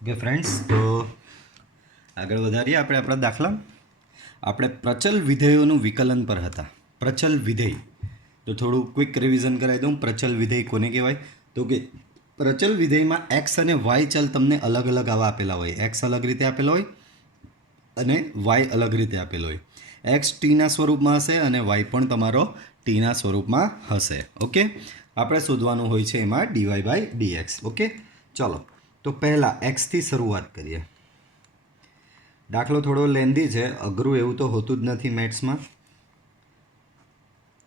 Okay friends, તો આગળ વધારીએ આપણે આપણા દાખલા. આપણે પ્રચલ વિધેયોનું વિકલન પર હતા. પ્રચલ વિધેય, તો થોડું ક્વિક રિવિઝન કરાવી દઉં. પ્રચલ વિધેય કોને કહેવાય? તો કે પ્રચલ વિધેયમાં એક્સ અને વાય ચલ તમને અલગ અલગ આવા આપેલા હોય. એક્સ અલગ રીતે આપેલો હોય અને વાય અલગ રીતે આપેલો હોય. એક્સ ટીના સ્વરૂપમાં હશે અને વાય પણ તમારો ટીના સ્વરૂપમાં હશે. ઓકે, આપણે શોધવાનું હોય છે એમાં ડીવાય બાય ડીએક્સ. ઓકે, ચલો તો પહેલાં એક્સથી શરૂઆત કરીએ. દાખલો થોડો લેન્ધી છે, અઘરું એવું તો હોતું જ નથી મેથ્સમાં.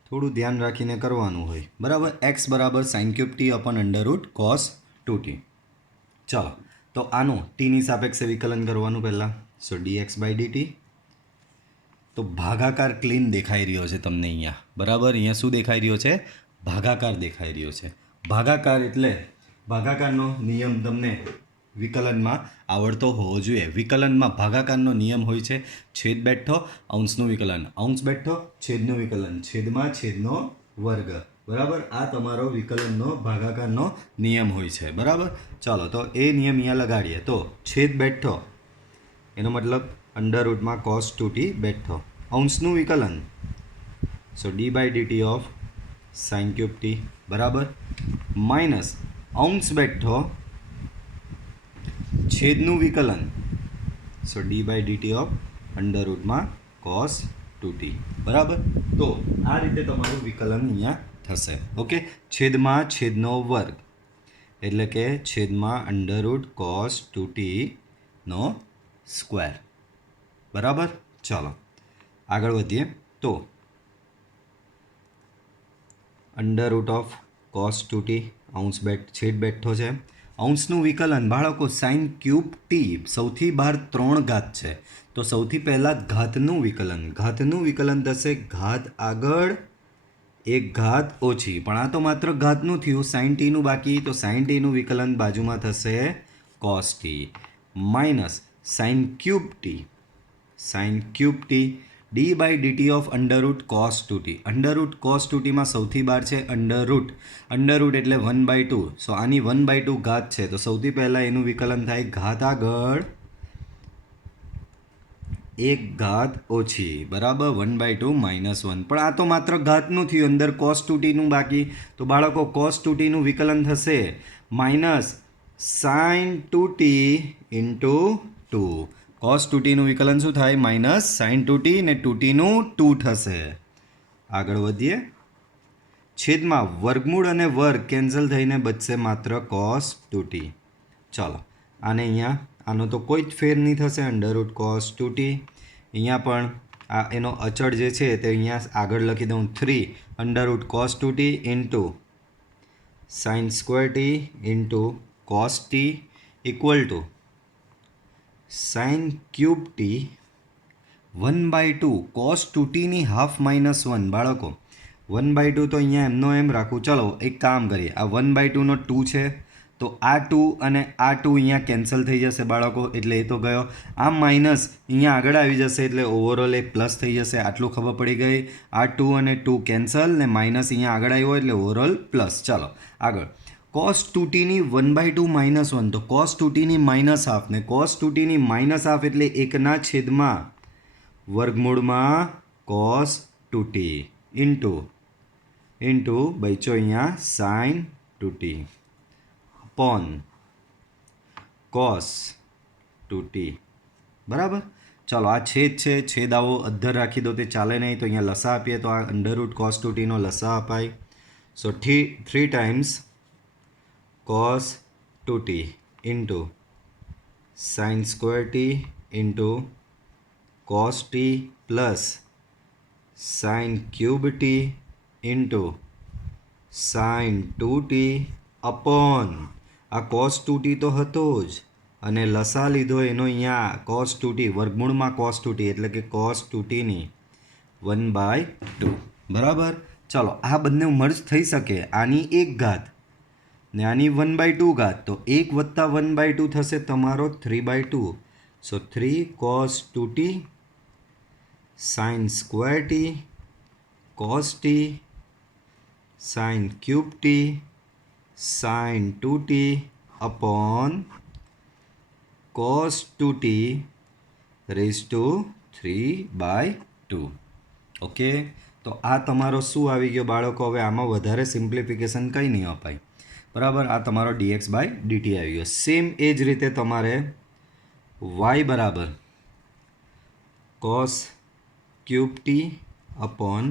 થોડું ધ્યાન રાખીને કરવાનું હોય. બરાબર, એક્સ બરાબર sign cube T upon under root cos 2t. ચલો, તો આનું ટીની સાપેક્ષે વિકલન કરવાનું પહેલાં. સો ડીએક્સ બાય ડીટી. તો ભાગાકાર ક્લીન દેખાઈ રહ્યો છે તમને અહીંયા. બરાબર, અહીંયા શું દેખાઈ રહ્યો છે? ભાગાકાર દેખાઈ રહ્યો છે. ભાગાકાર એટલે ભાગાકારનો નિયમ તમને વિકલનમાં આવડતો હોવો જોઈએ. વિકલનમાં ભાગાકારનો નિયમ હોય છે છેદ બેઠો અંશનું વિકલન, અંશ બેઠો છેદનું વિકલન, છેદમાં છેદનો વર્ગ. બરાબર, આ તમારો વિકલનનો ભાગાકારનો નિયમ હોય છે. બરાબર, ચાલો તો એ નિયમ અહીંયા લગાડીએ. તો છેદ બેઠો એનો મતલબ અંડર રૂટમાં કોસ 2t બેઠો. અંશનું વિકલન, so d by dt of sine cube t. બરાબર, માઇનસ અંશ બેઠો છેદનું વિકલન, so d by dt of under રૂટમાં કોસ 2t. બરાબર, તો આ રીતે તમારું વિકલન અહીંયા થશે. ઓકે, છેદમાં છેદનો વર્ગ એટલે કે છેદમાં અંડર રૂટ કોસ 2t નો સ્ક્વેર. બરાબર, ચાલો આગળ વધીએ. તો under root of cos 2t અંશ છેદ બેઠો છે. અંશનું વિકલન બાળકો સાઇન ક્યુબ ટી, સૌથી બહાર 3 ઘાત છે તો સૌથી પહેલાં ઘાતનું વિકલન. ઘાતનું વિકલન થશે ઘાત આગળ એક ઘાત ઓછી, પણ આ તો માત્ર ઘાતનું થયું. સાઇન ટીનું બાકી, તો સાઇન ટીનું વિકલન બાજુમાં થશે cos t minus sine cube T. Sine cube t d by dt of under root cos 2t. Under root cos 2tમાં સૌથી બહાર છે અંડર રૂટ. અંડર રૂટ એટલે 1/2. સો આની 1/2 ઘાત છે તો સૌથી પહેલાં એનું વિકલન થાય ઘાત આગળ એક ઘાત ઓછી. બરાબર, 1/2 માઇનસ 1. પણ આ તો માત્ર ઘાતનું થયું, અંદર કોસ 2tનું બાકી. તો બાળકો કોસ 2tનું વિકલન થશે માઇનસ સાઇન 2t ઇન્ટુ 2. કોસ 2tનું વિકલન શું થાય? માઇનસ સાઇન 2t ને 2tનું 2 થશે. આગળ વધીએ. છેદમાં વર્ગમૂળ અને વર્ગ કેન્સલ થઈને બચશે માત્ર કોસ 2t. ચાલો આને અહીંયા આનો તો કોઈ જ ફેર નહીં થશે. Under root cos 2t. અહીંયા પણ આ એનો અચળ જે છે તે અહીંયા આગળ લખી દઉં 3 under root cos 2t into sine square t into cos t equal to sine cube t 1/2 cos 2tની હાફ માઇનસ 1. બાળકો 1/2 તો અહીંયા એમનો એમ રાખું. ચલો એક કામ કરીએ, આ 1/2નો 2 છે તો આ 2 અને આ 2 અહીંયા કેન્સલ થઈ જશે બાળકો, એટલે એ તો ગયો. આ માઇનસ અહીંયા આગળ આવી જશે એટલે ઓવરઓલ એ પ્લસ થઈ જશે. આટલું ખબર પડી ગઈ. આ 2 અને 2 કેન્સલ ને માઇનસ અહીંયા આગળ આવ્યો એટલે ઓવરઓલ પ્લસ. ચાલો આગળ. કોસ 2tની 1/2 માઇનસ 1, તો કોસ 2tની માઇનસ હાફ ને કોસ 2tની માઇનસ હાફ એટલે એકના છેદમાં વર્ગમૂળમાં કોસ 2t ઇન્ટુ બચ્યો અહીંયા sign 2t upon cos 2t. બરાબર, ચાલો આ છેદ છે, છેદ આવો અધ્ધર રાખી દો તે ચાલે નહીં, તો અહીંયા લસા આપીએ તો આ અંડર રૂટ કોસ 2tનો લસા અપાય. સો 3 times cos 2t into sine square t into cos T plus sign cube T into sign 2t upon આ કોસ 2t તો હતો જ અને લસા લીધો એનો અહીંયા કોસ 2t વર્ગમૂળમાં કોસ 2t એટલે કે કોસ 2tની 1/2. બરાબર, ચાલો આ બંને મર્જ થઈ શકે. આની એક ઘાત ને આની 1/2 ઘાત, તો 1 વત્તા 1/2 થશે તમારો 3/2. So 3 cos 2t sine square T cos T sine cube T sine 2t upon cos 2t raise to 3/2. Okay, તો આ તમારો શું આવી ગયો બાળકો? હવે આમાં વધારે સિમ્પ્લિફિકેશન કંઈ નહીં અપાય, બરાબર. આ તમારો dx/dt આવી ગયો. સેમ એ જ રીતે તમારે y બરાબર cos cube T upon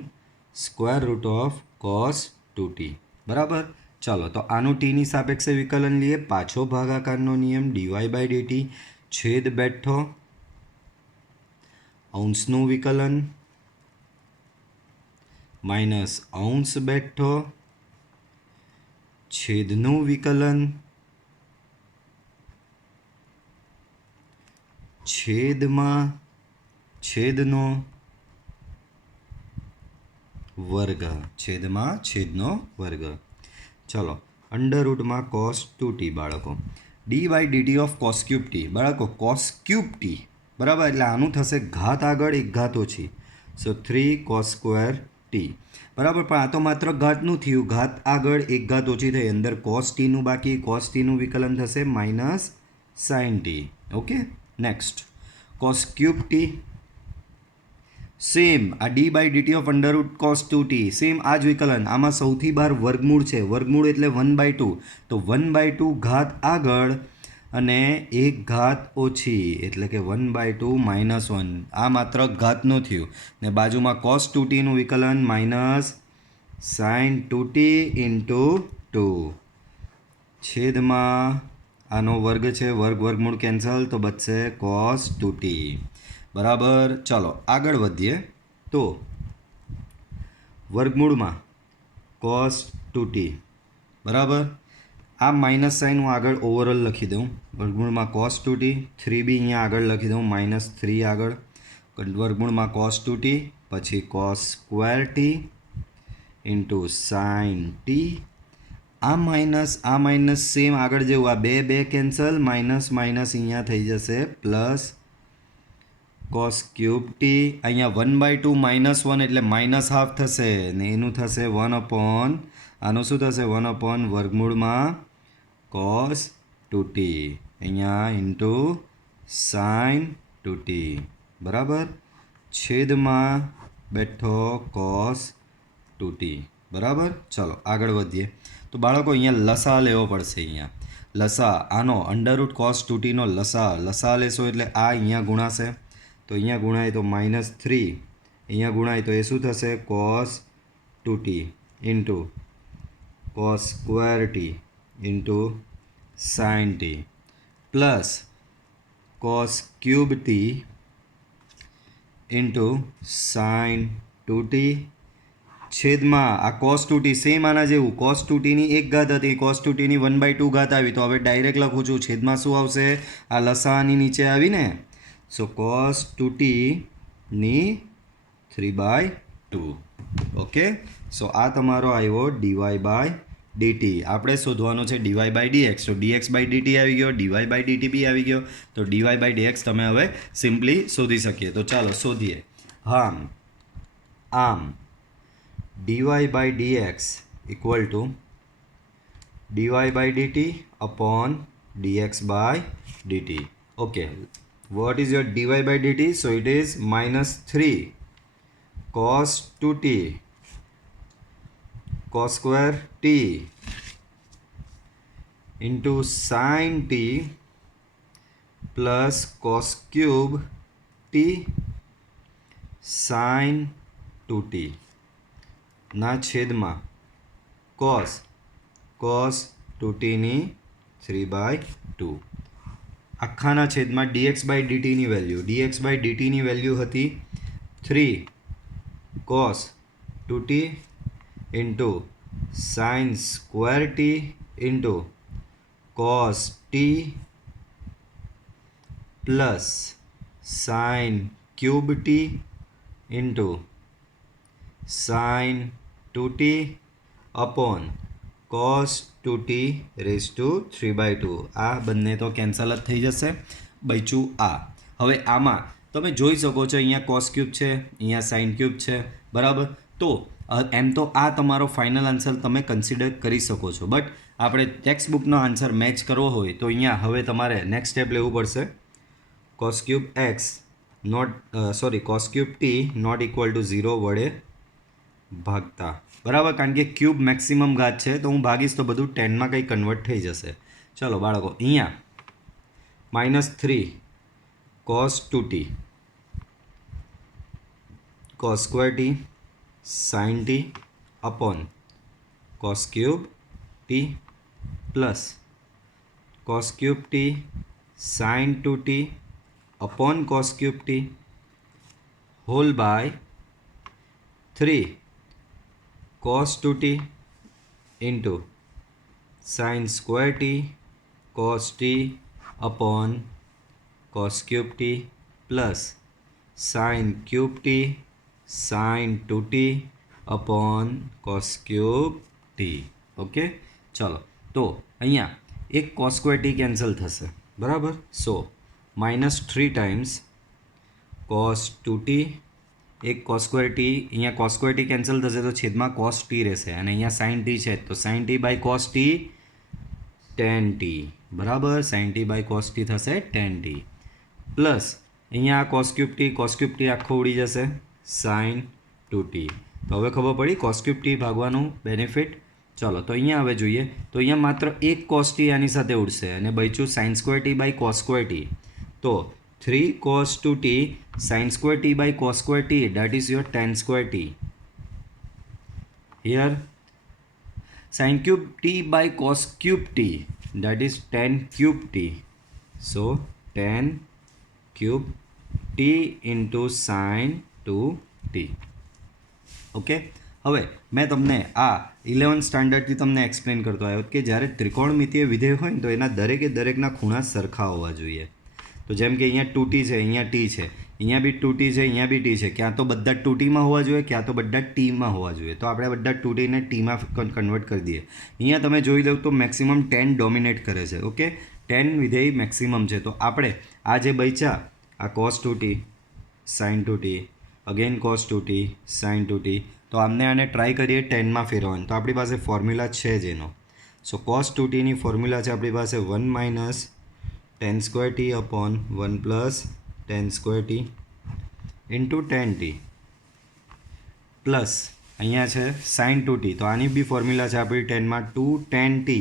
square root of cos 2t, બરાબર. ચાલો, તો આનું ટીની સાપેક્ષે વિકલન લઈએ. પાછો ભાગાકારનો નિયમ dy/dt છેદ બેઠો અંશનું વિકલન માઇનસ અંશ બેઠો છેદનું વિકલન છેદમાં છેદનો વર્ગ, છેદમાં છેદનો વર્ગ. ચલો, અંડર રૂટમાં cos 2t બાળકો, dy/dt of cos cube T બાળકો, cos ક્યુબ ટી, બરાબર. એટલે આનું થશે ઘાત આગળ એક ઘાત ઓછી, સો 3 cos સ્ક્વેર ટી, બરાબર. પણ આ તો માત્ર ઘાતનું થયું, ઘાત આગળ એક ઘાત ઓછી થઈ, અંદર cos ટીનું બાકી, cos ટીનું વિકલન થશે માઇનસ sin ટી. Okay, next cos cube T, same આ dy/dt of under root cos 2t, same આ જ વિકલન. આમાં સૌથી બહાર વર્ગમૂળ છે, વર્ગમૂળ એટલે 1/2, તો 1/2 ઘાત આગળ અને એક ઘાત ઓછી એટલે કે 1/2 -1. આ માત્ર ઘાતનું થયું ને બાજુમાં cos 2t નું વિકલન માઇનસ sin 2t ઇન્ટુ 2 છેદમાં આનો વર્ગ છે, વર્ગમૂળ કેન્સલ, તો બચશે cos 2t, બરાબર. ચાલો આગળ વધીએ. તો વર્ગમૂળમાં cos 2t, બરાબર. આ માઇનસ સાઇન હું આગળ ઓવરઓલ લખી દઉં. વર્ગમૂળમાં cos 2t, 3b અહીંયા આગળ લખી દઉં, -3 આગળ. વર્ગમૂળમાં cos 2t પછી cos square t into sin t. આ માઇનસ સેમ આગળ જેવું, આ બે કેન્સલ, માઇનસ અહીંયા થઈ જશે પ્લસ cos ક્યુબ ટી. અહીંયા 1/2 -1 એટલે -1/2 થશે ને એનું થશે 1/, આનું શું થશે 1/ વર્ગમૂળમાં cos 2t અહીંયા ઇન્ટુ sin 2t, બરાબર. છેદમાં બેઠો cos 2t, બરાબર. ચલો આગળ વધીએ. તો બાળકો અહીંયા લસા લેવો પડશે. અહીંયા લસા આનો અંડર રૂટ cos 2t નો લસા લેશો એટલે આ અહીંયા ગુણાશે, તો અહીંયા ગુણાય તો -3, અહીંયા ગુણાય તો એ શું થશે cos 2t into cos square t into sin t plus cos cube T into sin 2t છેદમાં આ cos 2t, સેમ આના જેવું, cos 2tની એક ઘાત હતી, cos 2tની 1/2 ઘાત આવી, તો હવે ડાયરેક્ટ લખું છું. છેદમાં શું આવશે? આ લસાની નીચે આવીને, સો cos 2t ની 3/2. ઓકે, સો આ તમારો આવ્યો dy/dt. આપણે શોધવાનું છે dy/dx, તો dx/dt આવી ગયો, dy/dt બી આવી ગયો, તો dy/dx તમે હવે સિમ્પલી શોધી શકીએ. તો ચાલો શોધીએ. હા, આમ dy/dx equal to dy/dt upon dx/dt. Okay, what is your dy/dt? So it is -3 cos 2t cos square t into sin t plus cos cube t sin 2t ના છેદમાં cos 2t ની 3/2. આખાના છેદમાં dx/dt ની value હતી 3 cos 2t into sin square t into cos t plus sin cube t into sin 2t upon cos 2t raise to 3/2. આ બંને તો cancel જ થઈ જશે, બચ્યું આ. હવે આમાં તમે જોઈ શકો છો અહીંયા cos ક્યુબ છે, અહીંયા sin ક્યુબ છે, બરાબર. તો એમ તો આ તમારો ફાઇનલ આન્સર તમે કન્સિડર કરી શકો છો, બટ આપણે ટેક્સ્ટ બુકનો આન્સર મેચ કરવો હોય તો અહીંયા હવે તમારે નેક્સ્ટ સ્ટેપ લેવું પડશે. Cos cube X cos cube T not equal to 0 વડે ભાગતા, બરાબર, કારણ કે ક્યુબ મેક્સિમમ ઘાત છે તો હું ભાગીશ તો બધું 10માં કંઈ કન્વર્ટ થઈ જશે. ચલો બાળકો, અહીંયા -3 cos 2t cos square t sin t upon cos cube t plus cos cube t sin 2t upon cos cube t whole by 3 cos 2t into sin square t cos t upon cos cube t plus sin cube t sin 2t upon cos cube t. Okay, ચલો તો અહીંયા એક cos square t cancel થશે, બરાબર. સો -3 times cos 2t, એક cos square t, અહીંયા cos square t cancel થશે તો છેદમાં cos t રહેશે, અને અહીંયા sin t છે તો sin t by cos t tan t, બરાબર. sin t by cos t થશે tan t પ્લસ અહીંયા cos cube t આખો ઉડી જશે sin 2t. તો હવે ખબર પડી cos cube t ભાગવાનું બેનિફિટ. ચલો તો અહીંયા હવે જોઈએ તો અહીંયા માત્ર એક cos t આની સાથે ઉડશે અને બચ્યું sin square t by cos square t. તો 3 cos 2t sin square t by cos square t, that is your tan square t. Here sin cube t by cos cube t, that is tan cube t. So tan cube t into sin 2t. Okay, હવે મેં તમને આ 11th સ્ટાન્ડર્ડથી તમને explain કરતો આવ્યો કે જ્યારે ત્રિકોણમિતીય વિધેય હોય ને તો એના દરેકના ખૂણા સરખા હોવા જોઈએ. તો જેમ કે અહીંયા 2t છે, અહીંયા t છે, અહીંયા બી 2t છે, અહીંયા બી t છે, ક્યાં તો બધા 2tમાં હોવા જોઈએ, ક્યાં તો બધા tમાં હોવા જોઈએ. તો આપણે બધા 2tને tમાં કન્વર્ટ કરી દઈએ. અહીંયા તમે જોઈ લો તો મેક્સિમમ 10 ડોમિનેટ કરે છે. ઓકે, 10 વિધેય મેક્સિમમ છે. તો આપણે આ જે બચ્યા આ cos 2t sin 2t again cos 2t sin 2t, તો આને ટ્રાય કરીએ 10માં ફેરવવાનું. તો આપણી પાસે ફોર્મ્યુલા છે જ એનો. સો cos 2tની ફોર્મ્યુલા છે આપણી પાસે 1 - tan square t upon 1 plus tan square t into tan t plus અહીંયા છે sin 2t. તો આની બી ફોર્મ્યુલા છે આપણી 10માં 2 tan t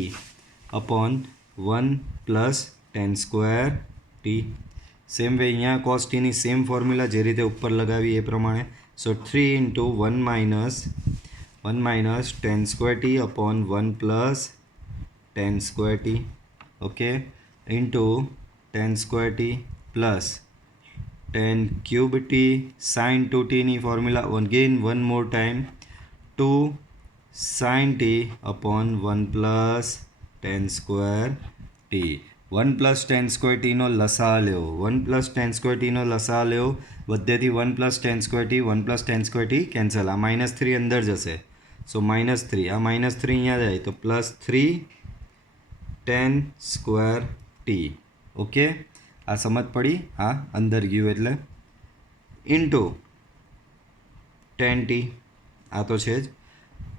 upon 1 plus tan square t. Same way અહીંયા cos t ની સેમ ફોર્મ્યુલા જે રીતે ઉપર લગાવી એ પ્રમાણે. સો 3 into 1 minus tan square t upon 1 plus tan square t, okay, into tan square t plus tan cube t sin 2t ની formula again one more time 2 sin t upon 1 plus tan square t. 1 plus tan square t નો લસા લેવો, 1 plus tan square t નો લસા લેવો, બધેથી 1 plus tan square t, 1 plus tan square t cancel, આ -3 અંદર જશે. So -3, આ -3 અહીંયા જાય તો +3 tan square t. ઓકે, આ સમજ પડી? હા, અંદર ગયું એટલે ઇન્ટુ tan t, આ તો છે જ,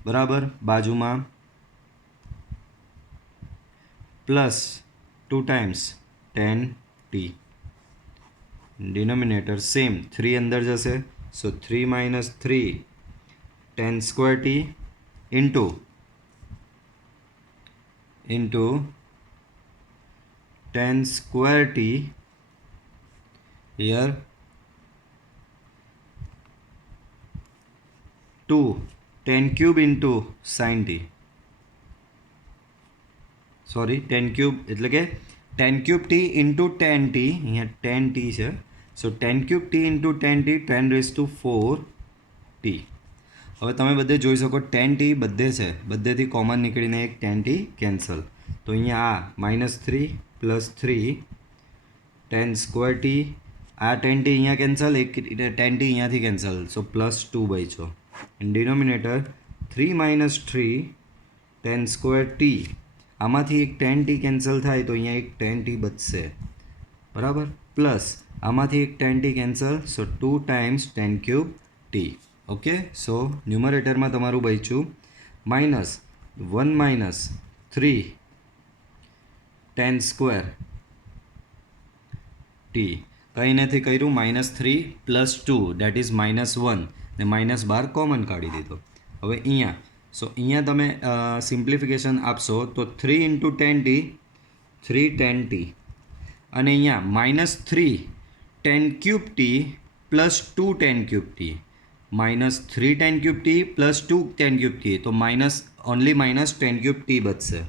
બરાબર. બાજુમાં plus 2 times tan t, denominator same 3 અંદર જશે. So 3 - 3 tan square t into tan square t, here 2 tan cube into sin t, sorry tan cube એટલે કે tan cube t into tan t, અહીંયા tan t છે. સો tan cube t into tan t 10⁴t. હવે તમે બધે જોઈ શકો tan t બધે છે, બધેથી કોમન નીકળીને એક tan t કેન્સલ. તો અહીંયા આ -3 + 3 tan square t, આ tan t અહીંયા કેન્સલ, એક tan t અહીંયાથી કેન્સલ. સો +2 બચ્યો. ડિનોમિનેટર 3 - 3 tan square t, આમાંથી એક tan t કેન્સલ થાય તો અહીંયા એક tan t બચશે, બરાબર. પ્લસ આમાંથી એક tan t કેન્સલ, સો 2 times tan cube t. Okay, so ન્યુમરેટરમાં તમારું બચ્યું -1 - 3 tan સ્ક્વેર ટી. કંઈ નથી કર્યું, -3 + 2 દેટ ઇઝ -1 ને -12 કોમન કાઢી દીધો. હવે અહીંયા તમે સિમ્પ્લિફિકેશન આપશો તો 3 × 10t 3 tan t, અને અહીંયા -3 tan cube t + 2 tan cube t, -3 tan cube t + 2 tan cube t, તો ઓનલી -tan ક્યુબ t બચશે,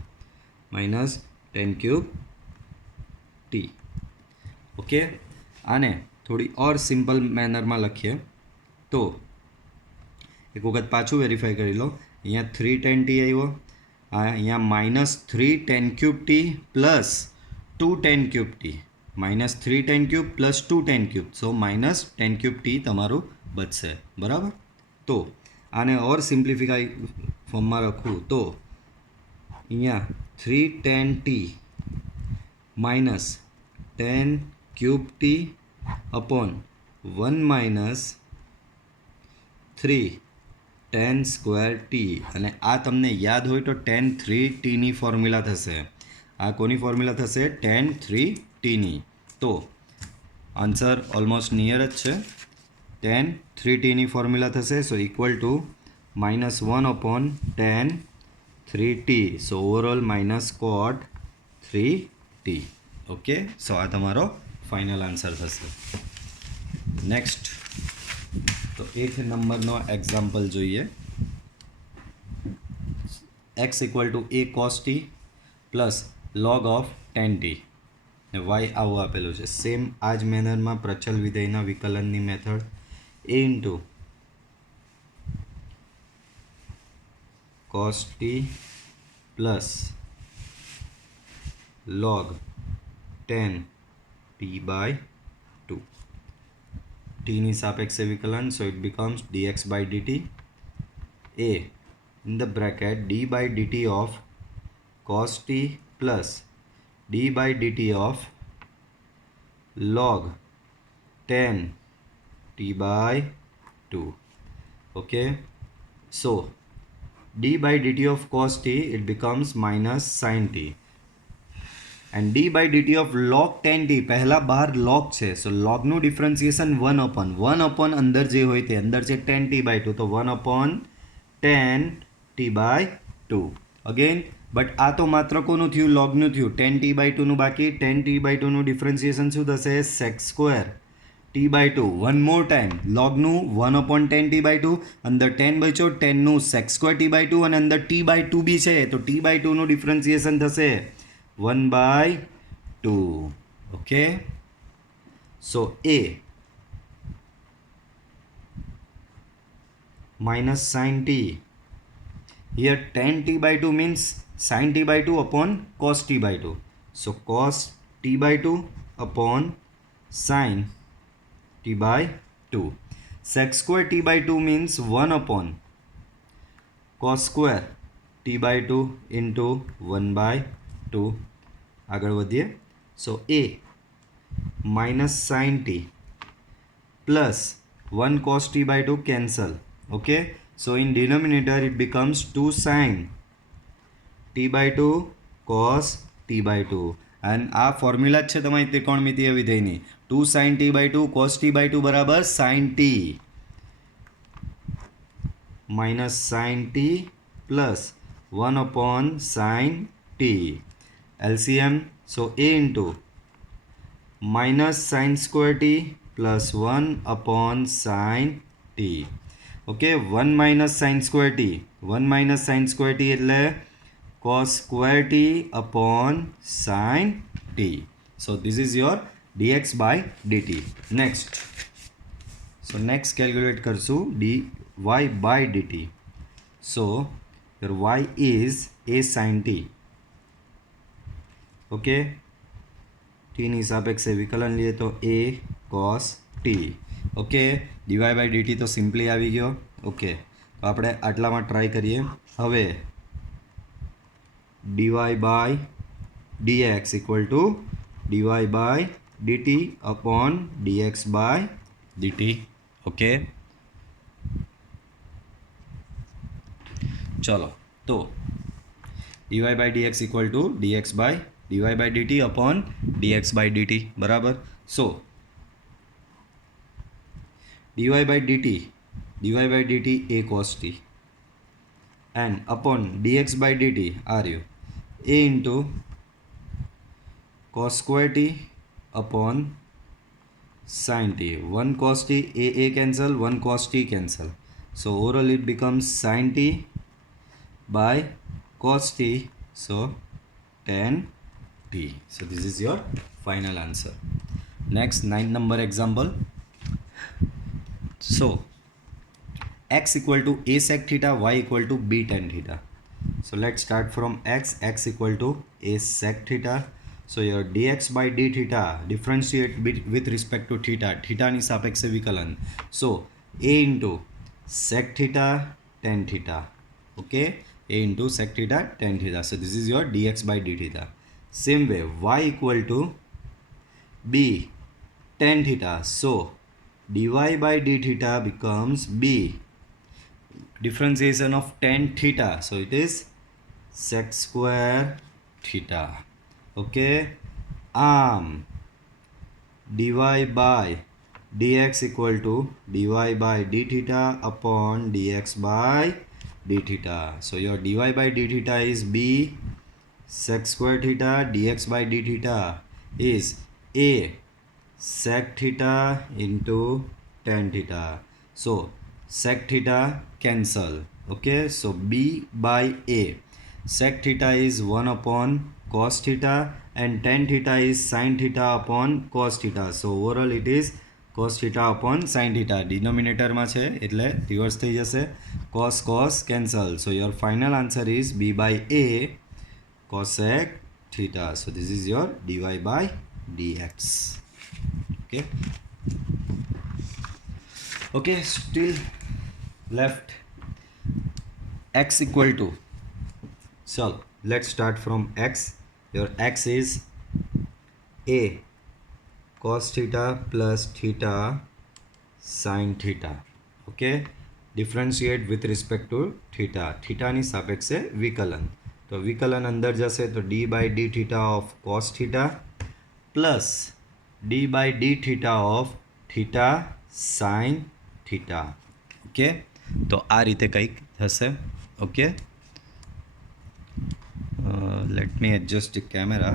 -tan ક્યુબ t. ઓકે, આને થોડી ઓર સિમ્પલ મેનરમાં લખીએ તો એક વખત પાછું વેરીફાઈ કરી લો. અહીંયા 3 tan t આવ્યો, અહીંયા -3 tan cube t + 2 tan cube t, -3 tan cube + 2 tan cube, so -tan cube t તમારું બચશે. બરાબર, તો આને ઓર સિમ્પ્લિફાઈ ફોર્મમાં લખું તો અહીંયા 3 tan t - tan cube t upon 1 - 3 tan square t, અને આ તમને યાદ હોય તો tan 3t ની ફોર્મ્યુલા થશે. આ કોની ફોર્મ્યુલા થશે? tan 3t ની. તો આન્સર ઓલમોસ્ટ નિયર જ છે. tan 3t ની ફોર્મ્યુલા થશે, so equal to -1 / tan 3t, so overall -cot 3t. Okay, so આ તમારો ફાઇનલ આન્સર થશે. નેક્સ્ટ, તો 8th નંબરનો એક્ઝામ્પલ જોઈએ. x = a cos t + log of tan t, ને y આવું આપેલું છે. સેમ આ જ મેનરમાં પ્રચલ વિધેયના વિકલનની method a * cos t + log tan t/2, t ની સાપેક્ષે વિકલન, so it becomes dx/dt. a in the bracket d/dt of cos t plus d/dt of log tan t/2. Okay, so d/dt of cos t, it becomes -sin t, and d/dt of log tan t, પહેલા બહાર log છે, સો logનું differentiation 1/1 અંદર જે હોય તે અંદર છે tan t/2, તો 1/tan t/2 અગેન. બટ આ તો માત્ર કોનું થયું? લોગનું થયું. tan t/2નું બાકી. tan t/2નું ડિફરન્સિએશન શું થશે? sec² t/2. One more time, લોગનું 1/tan t/2, અંદર 10 બચ્યો, 10નું sec² t/2, અને અંદર t/2 બી છે, તો t/2નું ડિફરન્સિએશન થશે 1/2. Okay, so a -sin t, here tan t/2 means sin t/2 upon cos t/2, so cos t/2 upon sin t/2. sec² t/2 means 1 / cos² t/2 into 1/2. આગળ વધીએ. સો a -sin t plus 1 cos t/2 cancel. Okay, so in denominator it becomes 2 sin t/2 cos t/2, and આ formula જ છે તમારી ત્રિકોણમિતિય વિધેયની. 2 sin t/2 cos t/2 બરાબર sin t, -sin t plus 1/sin t. LCM, so a into -sin² t plus 1/sin t. Okay, 1 - sin² t, 1 - sin² t એટલે cos² t upon sin t. So this is your dx/dt. Next, so next calculate કરશું dy/dt. So your y is a sin t. Okay, ટીની સાપેક્ષે વિકલન લઈએ તો a cos t. Okay, dy/dt તો simply આવી ગયો. ઓકે, તો આપણે આટલામાં ટ્રાય કરીએ. હવે dy/dx = dy/dt upon dx/dt. Okay, चलो तो dy by dx equal to dx by dy by dt upon dx by dt बराबर. So dy by dt a cos t and upon dx by dt are you a into cos square t upon sin t. 1 cos t, a cancel, 1 cos t cancel. So overall it becomes sin t by cos t, so tan t. So this is your final answer. Next 9 number example. So x equal to a sec theta, y equal to b tan theta. So let's start from x equal to a sec theta. So your dx by d theta differentiate with respect to theta ની સાપેક્ષે વિકલન. So a into sec theta tan theta. Okay, a into sec theta tan theta. So this is your dx by d theta. Same way y equal to b tan theta. So dy by d theta becomes b differentiation of tan theta, so it is sec square theta. Okay, dy by dx equal to dy by d theta upon dx by d theta. So your dy by d theta is b sec square theta, dx by d theta is a sec theta into tan theta. So sec theta cancel. Okay, so b by a, sec theta is 1 upon cos theta and tan theta is sin theta upon cos theta. So overall it is cos theta upon sin theta. Denominator માં છે એટલે reverse થઈ જશે. cos cos cancel. So your final answer is b by a cosec theta. So this is your dy by dx. Okay. Okay, still left x equal to, so let's start from x. Your x is a cos theta plus theta sin theta. Okay, differentiate with respect to theta ની સાપેક્ષે વિકલન. તો વિકલન અંદર જશે તો d by d theta of cos theta plus d by d theta of theta sin theta. Okay, તો આ રીતે કંઈક થશે. Okay, let me adjust the camera.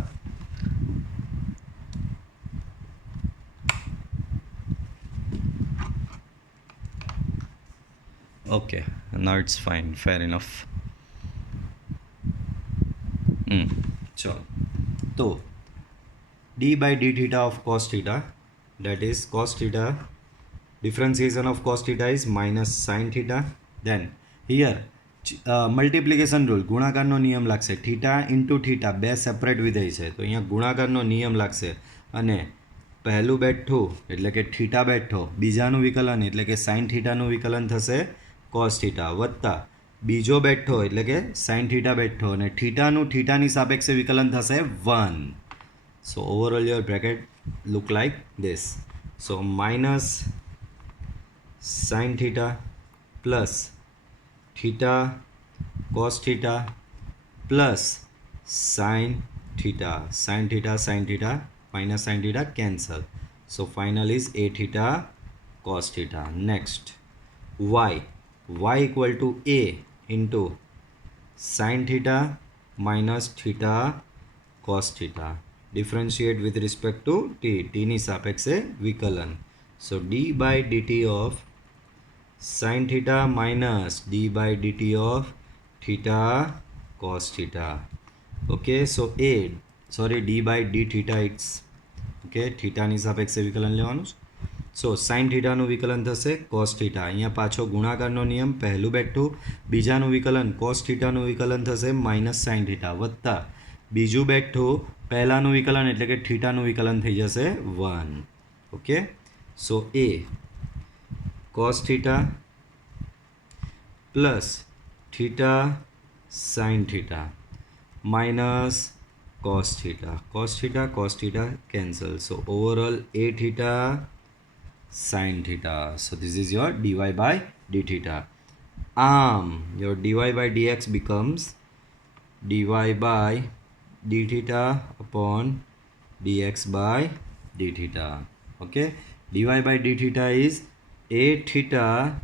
Okay, now it's fine, fair enough. ચલો તો d by d theta of cos theta, that is cos theta, differentiation of cos theta is minus sin theta. Then here multiplication rule, ગુણાકારનો નિયમ લાગશે. Theta into theta બે separate વિધેય છે તો અહીંયા ગુણાકારનો નિયમ લાગશે અને પહેલું બેઠું એટલે કે થીટા બેઠો, બીજાનું વિકલન એટલે કે સાઇન થીટાનું વિકલન થશે કોસ થીટા વત્તા બીજો બેઠો એટલે કે સાઇન થીટા બેઠો અને થીટાનું થીટાની સાપેક્ષે વિકલન થશે 1. So overall your bracket look like this. So minus sin theta plus theta cos theta plus sin theta minus sin theta cancel. So final is a theta cos theta. Next y equal to a into sin theta minus theta cos theta. Differentiate with respect to t ની સાપેક્ષે વિકલન. So d by dt of sin theta minus d by dt of theta cos theta. Okay, so d by d theta it's okay, theta ની સાપેક્ષે વિકલન લેવાનું. સો sin theta નું વિકલન થશે cos theta. અહીંયા પાછો ગુણાકારનો નિયમ, પહેલું બેઠું બીજાનું વિકલન cos theta નું વિકલન થશે minus sin theta વત્તા બીજું બેઠું પહેલાનું વિકલન એટલે કે theta નું વિકલન થઈ જશે 1. Okay, so a cos theta plus theta sin theta minus cos theta cancel. So overall a theta sin theta. So this is your dy by d theta. your dy by dx becomes dy by d theta upon dx by d theta. Okay, dy by d theta is a theta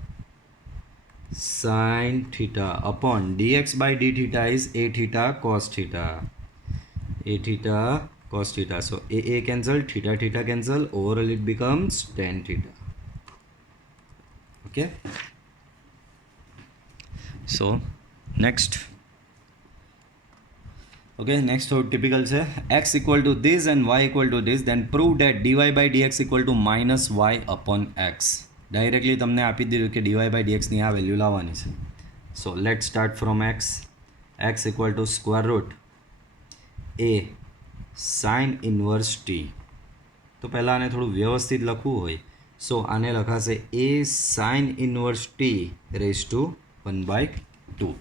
sin theta upon dx by d theta is a theta cos theta. A theta cos theta. So a cancel, theta theta cancel. Overall it becomes tan theta. Okay. So next. Okay, next thought typical છે x equal to this and y equal to this, then prove that dy by dx equal to minus y upon x. Directly તમને આપી દીધું કે dy by dx ની આ value લાવવાની છે. So let start from x equal to square root a sin inverse t. તો પહેલાં આને થોડું વ્યવસ્થિત લખવું હોય, સો આને લખાશે a sin inverse t raise to 1/2.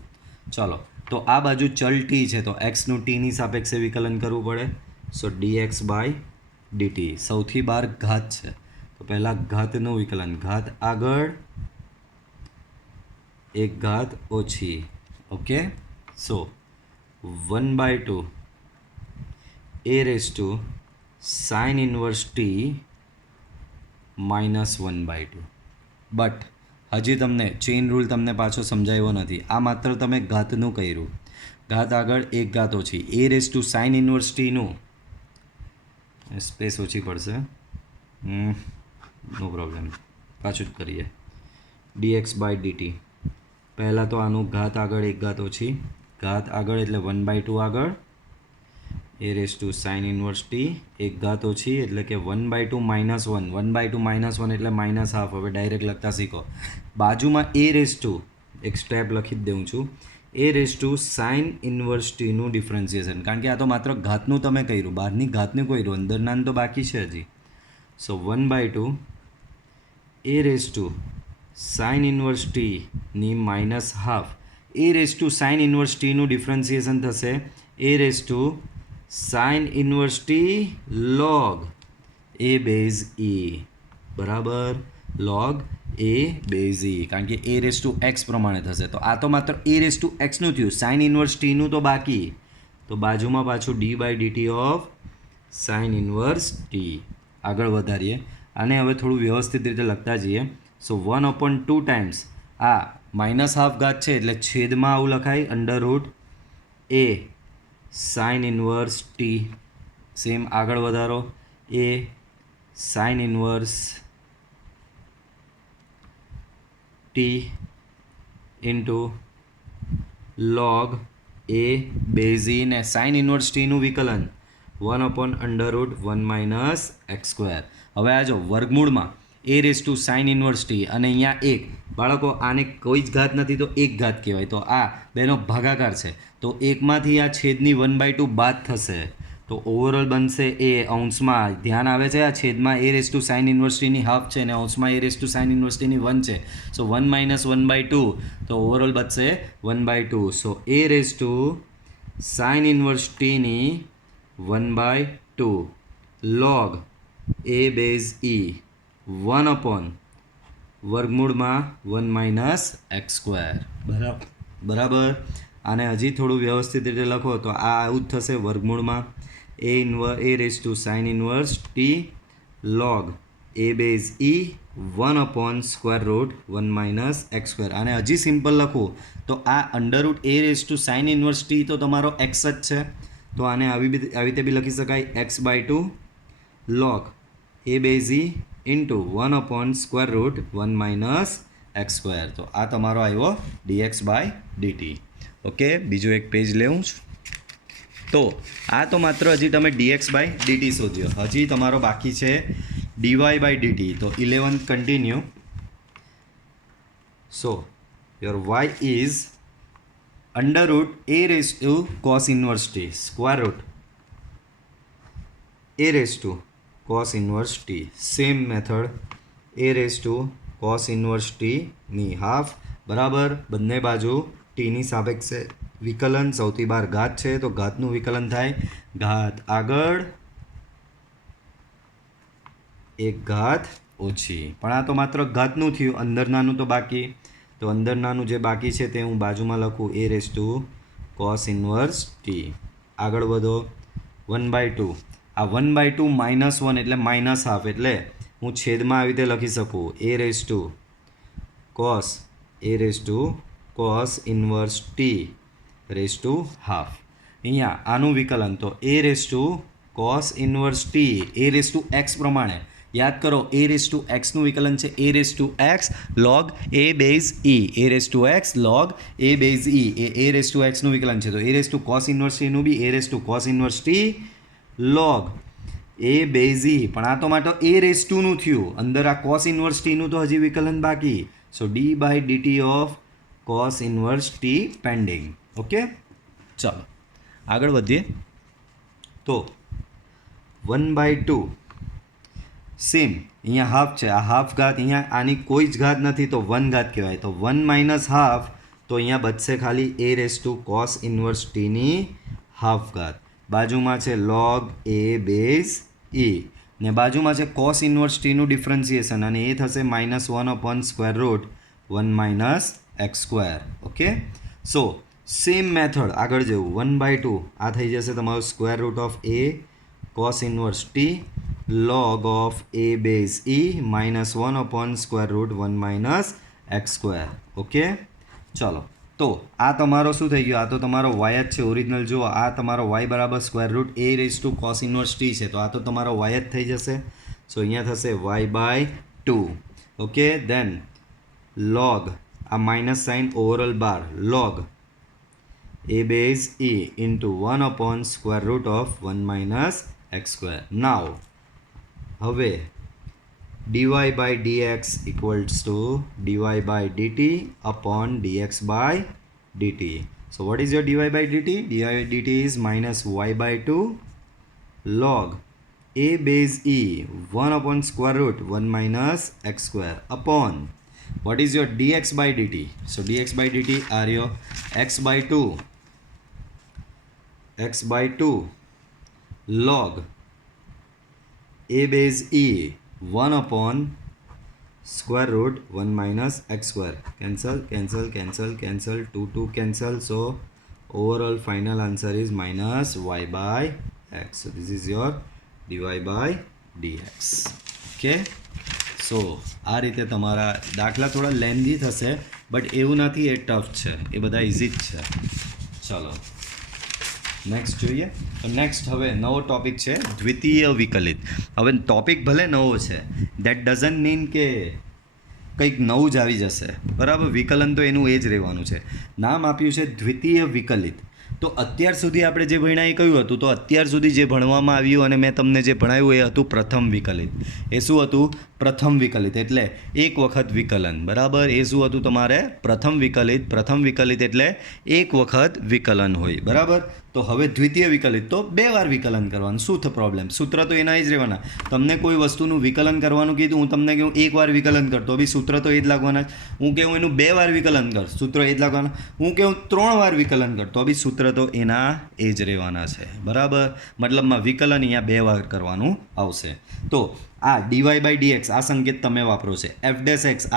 ચાલો, તો આ બાજુ ચલ t છે તો x નું t ની સાપેક્ષે વિકલન કરવું પડે. સો dx બાય dt. સૌથી બહાર ઘાત છે તો પહેલાં ઘાતનું વિકલન, ઘાત આગળ એક ઘાત ઓછી. Okay, so 1/2 a raise to sin inverse t minus 1/2. But હજી તમને ચેઇન રૂલ તમને પાછો સમજાવ્યો નથી. આ માત્ર તમે ઘાતનું કર્યું, ઘાત આગળ એક ઘાત ઓછી. A raise to sine inverse ટીનું સ્પેસ ઓછી પડશે, નો પ્રોબ્લેમ, પાછું જ કરીએ. dx by dt. પહેલાં તો આનું ઘાત આગળ એક ઘાત ઓછી, ઘાત આગળ એટલે 1/2 આગળ, a raise to sine inverse t એક ઘાત ઓછી એટલે કે 1/2 માઇનસ 1. 1/2 માઇનસ 1 એટલે માઇનસ હાફ. હવે ડાયરેક્ટ લખતા શીખો. બાજુમાં એ રેઝ ટુ એક સ્ટેપ લખી જ દઉં છું, a raise to sine inverse ટીનું ડિફરન્સિએશન. કારણ કે આ તો માત્ર ઘાતનું તમે કર્યું, બહારની ઘાતનું કર્યું, અંદરના તો બાકી છે હજી. So 1/2 a raise to sine inverse ટીની minus half. A raise to sine inverse ટીનું ડિફરન્સિએશન થશે a raise to sine inverse t log a base e. બરાબર, log a બેઝ e, કારણ કે a રેઝ ટુ x પ્રમાણે થશે. તો આ તો માત્ર a રેઝ ટુ xનું થયું, સાઇન ઇન્વર્સ ટીનું તો બાકી. તો બાજુમાં પાછું d by dt of sine inverse t. આગળ વધારીએ આને, હવે થોડું વ્યવસ્થિત રીતે લખતા જઈએ. સો 1/2 ટાઈમ્સ આ માઇનસ હાફ ઘાત છે એટલે છેદમાં આવું લખાય, under root a sine inverse t. Same આગળ વધારો, a sine inverse t into log a base e ને સાઇન ઇન્વર્સ ટીનું વિકલન 1/√1 માઇનસ x સ્ક્વેર. હવે આ જો વર્ગમૂળમાં a raise to sine inverse t અને અહીંયા એક. બાળકો આને કોઈ જ ઘાત નથી તો એક ઘાત કહેવાય. તો આ બેનો ભાગાકાર છે તો એકમાંથી આ છેદની 1/2 બાદ થશે તો ઓવરઓલ બનશે એ અંશમાં. ધ્યાન આવે છે આ છેદમાં a raise to sine inverse ટીની હાફ છે અને અંશમાં a raise to sine inverse ટીની 1 છે. સો 1 માઇનસ 1/2 તો ઓવરઓલ બચશે 1/2. So a raise to sine inverse ટીની 1/2 log a base e 1/√1 minus x square. બરાબર. આને હજી થોડું વ્યવસ્થિત રીતે લખો તો આ આવું જ થશે, વર્ગમૂળમાં a raise to sine inverse t log a base e 1/√1 minus x square. આને હજી સિમ્પલ લખું તો આ under root a raise to sine inverse t તો તમારો એક્સ જ છે, તો આને આવી રીતે બી લખી શકાય, x/2 log a base e into 1/√1 minus x square. તો આ તમારો આવ્યો dx બાય dt. ઓકે, બીજું એક પેજ લેવું છું. તો આ તો માત્ર હજી તમે dx બાય dt શોધ્યો, હજી તમારો બાકી છે dy બાય dt. તો 11th continue. So your y is underroot a raise to cos inverse t square root a raise to cos inverse t. Same method, a raise to cos inverse t ની half. બરાબર, બંને બાજુ ટીની સાપેક્ષે વિકલન. સૌથી બહાર ઘાત છે તો ઘાતનું વિકલન થાય, ઘાત આગળ એક ઘાત ઓછી. પણ આ તો માત્ર ઘાતનું થયું, અંદરનાનું તો બાકી. તો અંદરનાનું જે બાકી છે તે હું બાજુમાં લખું a raise to cos inverse t. આગળ વધો 1/2. આ 1/2 -1 એટલે -1/2 એટલે હું છેદમાં આવી રીતે લખી શકું a raise to cos inverse t raise to half. અહીંયા આનું વિકલન તો a raise to cos inverse t a raise to x પ્રમાણે યાદ કરો a રેઝ ટુ x નું વિકલન છે a raise to x log a base e a raise to x log a base e એ a રેઝ ટુ x નું વિકલન છે તો a raise to cos inverse t નું બી a raise to cos inverse t log a base e પણ આ તો માટે a રેઝ ટુ નું થયું અંદર આ cos ઇન્વર્સ t નું તો હજી વિકલન બાકી so d by dt of cos inverse t pending. Okay ચાલો આગળ વધીએ તો 1/2 સેમ અહીંયા હાફ છે આ હાફ ઘાત અહીંયા આની કોઈ જ ઘાત નથી તો 1 ઘાત કહેવાય તો 1 માઇનસ હાફ તો અહીંયા બચશે ખાલી a raise to cos inverse t ની હાફ ઘાત બાજુમાં છે log a બેઝ e ને બાજુમાં છે cos ઇન્વર્સ t નું ડિફરન્સિએશન અને એ થશે -1/√1 - x². Okay so same method આગળ જેવું 1/2 આ થઈ જશે તમારું √a cos inverse t log of a base e -1/√1 - x². Okay ચલો તો આ તમારો શું થઈ ગયો આ તો તમારો y જ છે ઓરિજિનલ જુઓ આ તમારો y બરાબર √a raise to cos inverse t છે તો આ તો તમારો y જ થઈ જશે સો અહીંયા થશે y/2. ઓકે દેન log આ minus sign overall bar log a base e into 1/√1 - x². નાવ હવે dy by dx equals to dy by dt upon dx by dt. So what is your dy by dt? dy by dt is -y/2 log a base e 1/√1 - x² upon what is your dx by dt? So dx by dt are your x/2 log a base e 1/√1 - x². cancel 2 cancel so overall final answer is -y/x. So this is your dy by dx. Okay so આ રીતે તમારા દાખલા થોડા lengthy થશે but એવું નથી એ tough છે એ બધા ઇઝી જ છે. ચલો નેક્સ્ટ જોઈએ તો નેક્સ્ટ હવે નવો ટોપિક છે દ્વિતીય વિકલિત. હવે ટોપિક ભલે નવો છે દેટ ડઝન્ટ મીન કે કંઈક નવું જ આવી જશે બરાબર વિકલન તો એનું એ જ રહેવાનું છે. નામ આપ્યું છે દ્વિતીય વિકલિત. તો અત્યાર સુધી આપણે જે ભણ્યા એ કયું હતું તો અત્યાર સુધી જે ભણવામાં આવ્યું અને મેં તમને જે ભણાવ્યું એ હતું પ્રથમ વિકલિત. એ શું હતું પ્રથમ વિકલિત એટલે એક વખત વિકલન બરાબર એ શું હતું તમારે પ્રથમ વિકલિત એટલે એક વખત વિકલન હોય બરાબર. તો હવે દ્વિતીય વિકલિત તો 2 વાર વિકલન કરવાનું શું પ્રોબ્લેમ સૂત્ર તો એના જ રહેવાના. તમને કોઈ વસ્તુનું વિકલન કરવાનું કીધું હું તમને કહું 1 વાર વિકલન કરતો બી સૂત્ર તો એ જ લાગવાના હું કહું એનું 2 વાર વિકલન કર સૂત્ર એ જ લાગવાના હું કહું 3 વાર વિકલન કરતો બી સૂત્ર તો એના એ જ રહેવાના છે બરાબર. મતલબમાં વિકલન અહીંયા 2 વાર કરવાનું આવશે. તો આ dy by dx આ સંકેત તમે વાપરો છે f'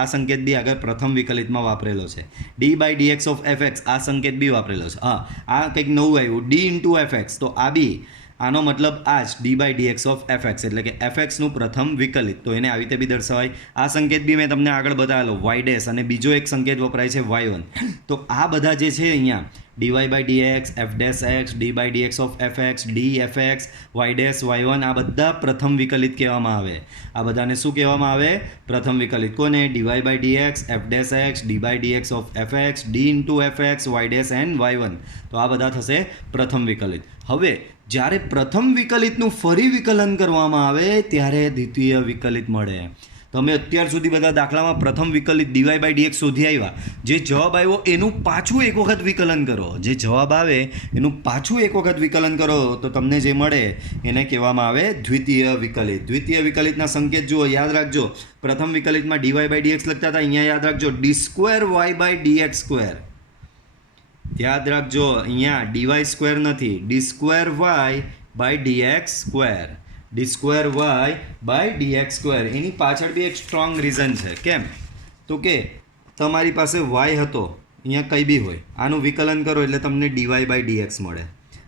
આ સંકેત બી આગળ પ્રથમ વિકલિતમાં વાપરેલો છે d by dx of fx આ સંકેત બી વાપરેલો છે. હા આ કંઈક નવું આવ્યું d into fx તો આ બી આનો મતલબ આ જ d by dx of fx એટલે કે fxનું પ્રથમ વિકલિત તો એને આવી રીતે બી દર્શાવાય. આ સંકેત બી મેં તમને આગળ બતાવેલો y' અને બીજો એક સંકેત વપરાય છે y1. તો આ બધા જે છે અહીંયા dy by dx f' d by dx of fx dfx y' y1 આ બધા પ્રથમ વિકલિત કહેવામાં આવે. આ બધાને શું કહેવામાં આવે પ્રથમ વિકલિત. કોને dy by dx f' d by dx of fx d into fx y' and y1 તો આ બધા થશે પ્રથમ વિકલિત. હવે જ્યારે પ્રથમ વિકલિતનું ફરી વિકલન કરવામાં આવે ત્યારે દ્વિતીય વિકલિત મળે. તમે અત્યાર સુધી બધા દાખલામાં પ્રથમ વિકલિત dy by dx શોધી આવ્યા જે જવાબ આવ્યો એનું પાછું એક વખત વિકલન કરો જે જવાબ આવે એનું પાછું એક વખત વિકલન કરો તો તમને જે મળે એને કહેવામાં આવે દ્વિતીય વિકલિત. દ્વિતીય વિકલિતના સંકેત જુઓ યાદ રાખજો પ્રથમ વિકલિતમાં dy by dx લખતા હતા અહીંયા યાદ રાખજો d2y/dx². યાદ રાખજો અહીંયા dy² નથી d2y/dx². d2y/dx² એની પાછળ બી એક સ્ટ્રોંગ રીઝન છે કેમ તો કે તમારી પાસે વાય હતો, અહીંયા કંઈ બી હોય, આનું વિકલન કરો એટલે તમને ડીવાય બાય ડીએક્સ મળે,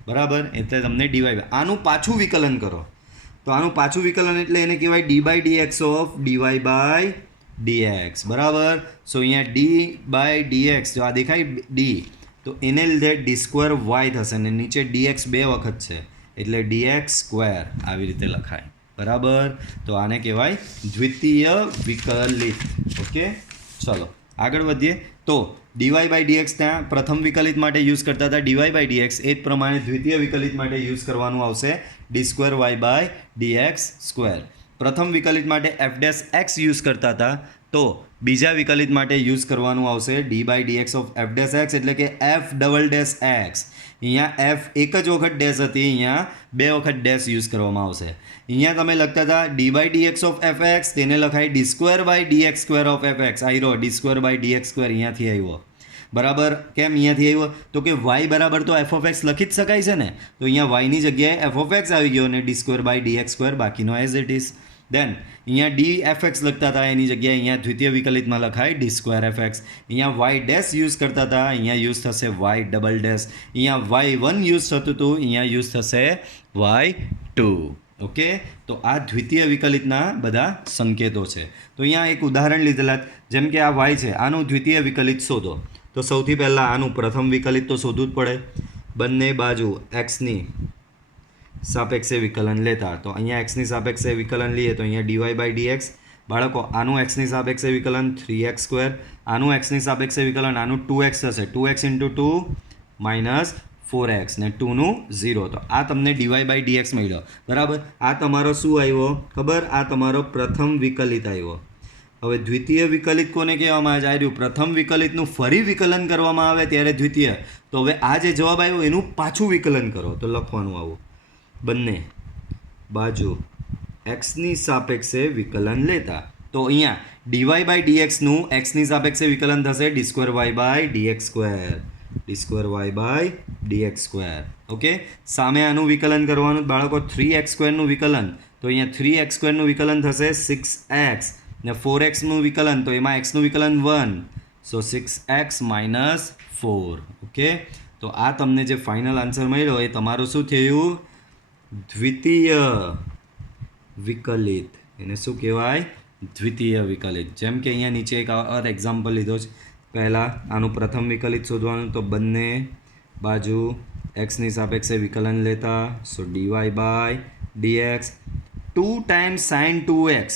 બરાબર. એટલે તમને ડીવાય, આનું પાછું વિકલન કરો તો આનું પાછું વિકલન એટલે એને કહેવાય d by dx of dy by dx, બરાબર. સો અહીંયા ડી બાય ડીએક્સ, જો આ દેખાય ડી, તો એને લીધે ડી સ્ક્વેર વાય થશે અને નીચે ડીએક્સ 2 વખત છે એટલે ડીએક્સ સ્ક્વેર આવી રીતે લખાય, બરાબર. તો આને કહેવાય દ્વિતીય વિકલિત. ઓકે, ચલો આગળ વધીએ. તો ડીવાય બાય ડીએક્સ ત્યાં પ્રથમ વિકલિત માટે યુઝ કરતા હતા ડીવાય બાય ડીએક્સ, એ જ પ્રમાણે દ્વિતીય વિકલિત માટે યુઝ કરવાનું આવશે d square y by dx square. પ્રથમ વિકલિત માટે એફ ડેશ એક્સ યુઝ કરતા હતા, તો બીજા વિકલિત માટે યુઝ કરવાનું આવશે d by dx of f dash x, એટલે કે એફ ડબલ ડેશ એક્સ. અહીંયા એફ એક જ વખત ડેશ હતી, અહીંયા 2 વખત ડેશ યુઝ કરવામાં આવશે. અહીંયા તમે લખતા હતા d by dx of f x, તેને લખાય d square by dx square of f x. આવી રહ્યો d square by dx square અહીંયાથી આવ્યો, બરાબર. કેમ અહીંયાથી આવ્યો? તો કે વાય બરાબર તો એફ ઓફ એક્સ લખી જ શકાય છે ને, તો અહીંયા વાયની જગ્યાએ એફ ઓફ એક્સ આવી ગયો અને d square by dx square બાકીનો એઝ ઇટ ઇઝ. દેન અહીંયા ડી એફ એક્સ લખતા હતા, એની જગ્યાએ અહીંયા દ્વિતીય વિકલિતમાં લખાય ડી સ્ક્વેર એફ એક્સ. અહીંયા વાય ડેશ યુઝ કરતા હતા, અહીંયા યુઝ થશે વાય ડબલ ડેશ. અહીંયા વાય 1 યુઝ થતું હતું, અહીંયા યુઝ થશે વાય 2. ઓકે, તો આ દ્વિતીય વિકલિતના બધા સંકેતો છે. તો અહીંયા એક ઉદાહરણ લીધેલા, જેમ કે આ વાય છે, આનું દ્વિતીય વિકલિત શોધો. તો સૌથી પહેલાં આનું પ્રથમ વિકલિત તો શોધવું જ પડે. બંને બાજુ એક્સની સાપેક્ષે વિકલન લેતા, તો અહીંયા એક્સની સાપેક્ષે વિકલન લઈએ તો અહીંયા ડીવાય બાય ડીએક્સ. બાળકો આનું એક્સની સાપેક્ષે વિકલન 3x સ્ક્વેર, આનું એક્સની સાપેક્ષે વિકલન આનું 2x થશે, 2x ઇન્ટુ 2 માઇનસ 4x ને 2નું 0. તો આ તમને ડીવાય બાય ડીએક્સ મળ્યો, બરાબર. આ તમારો શું આવ્યો ખબર? આ તમારો પ્રથમ વિકલિત આવ્યો. હવે દ્વિતીય વિકલિત કોને કહેવામાં આવે? રહ્યું પ્રથમ વિકલિતનું ફરી વિકલન કરવામાં આવે ત્યારે દ્વિતીય. તો હવે આ જે જવાબ આવ્યો એનું પાછું વિકલન કરો, તો લખવાનું આવું બંને બાજુ એક્સની સાપેક્ષે વિકલન લેતા. તો અહીંયા ડીવાય બાય ડીએક્સનું એક્સની સાપેક્ષે વિકલન થશે d square y by dx square, d square y by dx square. Okay, સામે આનું વિકલન કરવાનું બાળકો 3x સ્ક્વેરનું વિકલન, તો અહીંયા 3x સ્ક્વેરનું વિકલન થશે 6x ને 4xનું વિકલન, તો એમાં xનું વિકલન 1, સો 6x માઇનસ 4. ઓકે, તો આ તમને જે ફાઇનલ આન્સર મળ્યો એ તમારું શું થયું? દ્વિતીય વિકલિત. એને શું કહેવાય? દ્વિતીય વિકલિત. જેમ કે અહીંયા નીચે એક એક્ઝામ્પલ લીધો છે. પહેલાં આનું પ્રથમ વિકલિત શોધવાનું, તો બંને બાજુ એક્સની સાપેક્ષે વિકલન લેતા, so dy by dx 2 times sine 2x,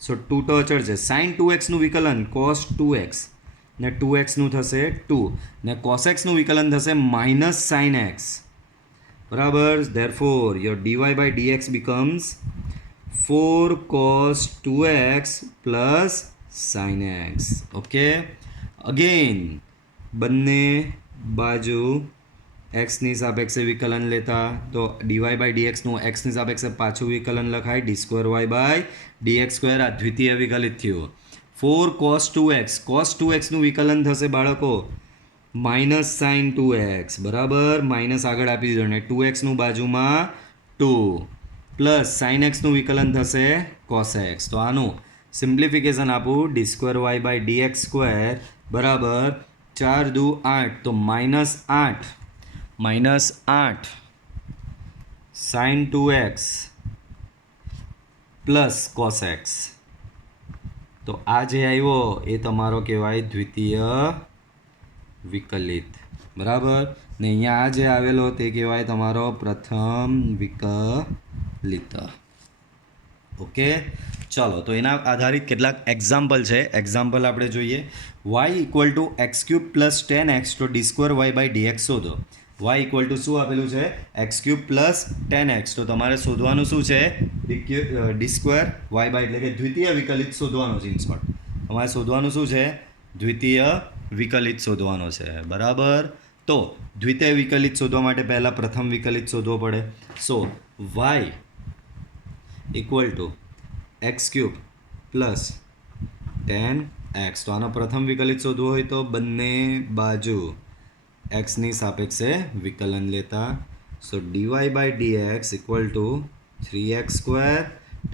so 2 તો અચળ છે, સાઇન 2xનું વિકલન કોસ 2x ને 2xનું થશે 2 ને કોસ xનું વિકલન થશે માઇનસ સાઇન x, બરાબર. therefore your dy by dx becomes 4 cos 2x plus sin x. Okay, again બંને બાજુ એક્સની સાપેક્ષે વિકલન લેતા, તો ડીવાય બાય ડીએક્સનું એક્સની સાપેક્ષે પાછું વિકલન લખાય d square y by dx square. આ દ્વિતીય વિકલિત થયું. 4 cos 2x, cos 2xનું વિકલન થશે બાળકો માઇનસ સાઇન 2x, બરાબર. માઇનસ આગળ આપી દીધો ને 2xનું બાજુમાં 2 પ્લસ સાઇન એક્સનું વિકલન થશે કોસ એક્સ. તો આનું સિમ્પ્લિફિકેશન આપું, d square y by dx square બરાબર 4 દુ 8, તો -8 sign 2x plus cos x. તો આ જે આવ્યો એ તમારો કહેવાય દ્વિતીય વિકલિત, બરાબર. ને અહીંયા આ જે આવેલો તે કહેવાય તમારો પ્રથમ વિકલિત. ઓકે, ચલો તો એના આધારિત કેટલાક એક્ઝામ્પલ છે. એક્ઝામ્પલ આપણે જોઈએ. y equal to x cube plus 10x, તો d square y by dx શોધો. y ઇક્વલ ટુ શું આપેલું છે? એક્સ ક્યુબ પ્લસ 10x, તો તમારે શોધવાનું શું છે? ડી સ્ક્વેર વાય બાય, એટલે કે દ્વિતીય વિકલિત શોધવાનું છે. ઇન્સોર્ટ તમારે શોધવાનું શું છે? દ્વિતીય વિકલિત શોધવાનો છે, બરાબર. તો દ્વિતીય વિકલિત શોધવા માટે પહેલાં પ્રથમ વિકલિત શોધવો પડે. સો y equal to x cube plus 10x, તો આનો પ્રથમ વિકલિત શોધવો હોય તો બંને બાજુ એક્સની સાપેક્ષે વિકલન લેતા. So dy by dx equal to 3x square,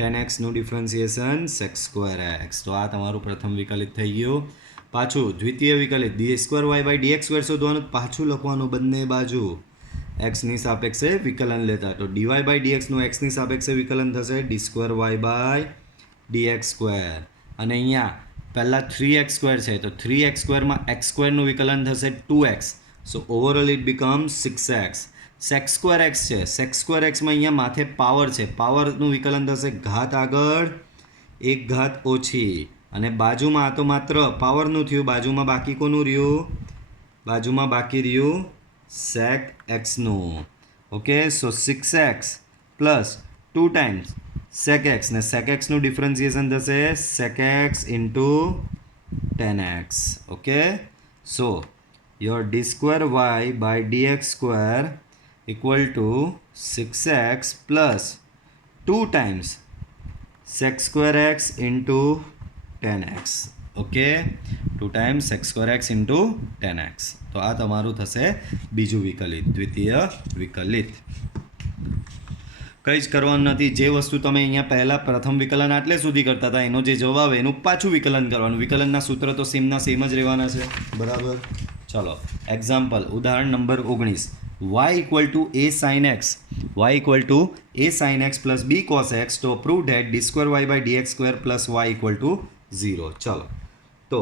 10xનું ડિફરન્સિએશન sec સ્ક્વેર x. તો આ તમારું પ્રથમ વિકલિત થઈ ગયું. પાછું દ્વિતીય વિકલિત d square y by dx square શોધવાનું, પાછું લખવાનું બંને બાજુ એક્સની સાપેક્ષે વિકલન લેતા. તો ડીવાય બાય ડીએક્સનું એક્સની સાપેક્ષે વિકલન થશે d square y by dx square. અને અહીંયા પહેલાં 3x સ્ક્વેર છે તો 3x સ્ક્વેરમાં x સ્ક્વેરનું વિકલન થશે 2x. So overall it becomes 6x. Sec square x છે, સેક સ્ક્વેર એક્સમાં અહીંયા માથે પાવર છે, પાવરનું વિકલન થશે ઘાત આગળ 1 ઘાત ઓછી, અને બાજુમાં આ તો માત્ર પાવરનું થયું, બાજુમાં બાકી કોનું રહ્યું? બાજુમાં બાકી રહ્યું સેક એક્સનું. Okay, so 6x plus 2 times sec x, ને સેક એક્સનું ડિફરન્સિએશન થશે sec x into 10x. Okay, so your d square y by dx square equal to 6x plus 2 times sec square x into 10x. Okay, 2 times sec square x into 10x. તો આ તમારું થશે બીજું વિકલિત, દ્વિતીય વિકલિત. કંઈ જ કરવાનું નથી. જે વસ્તુ તમે અહીંયા પહેલાં પ્રથમ વિકલન આટલે સુધી કરતા હતા એનો જે જવાબ આવે એનું પાછું વિકલન કરવાનું. વિકલનના સૂત્ર તો સેમના સેમ જ રહેવાના છે, બરાબર. ચલો એક્ઝામ્પલ, ઉદાહરણ number 19. y equal to a sin x, y equal to a sin x plus b cos x to prove that d square y by dx square plus y equal to 0. ચલો, તો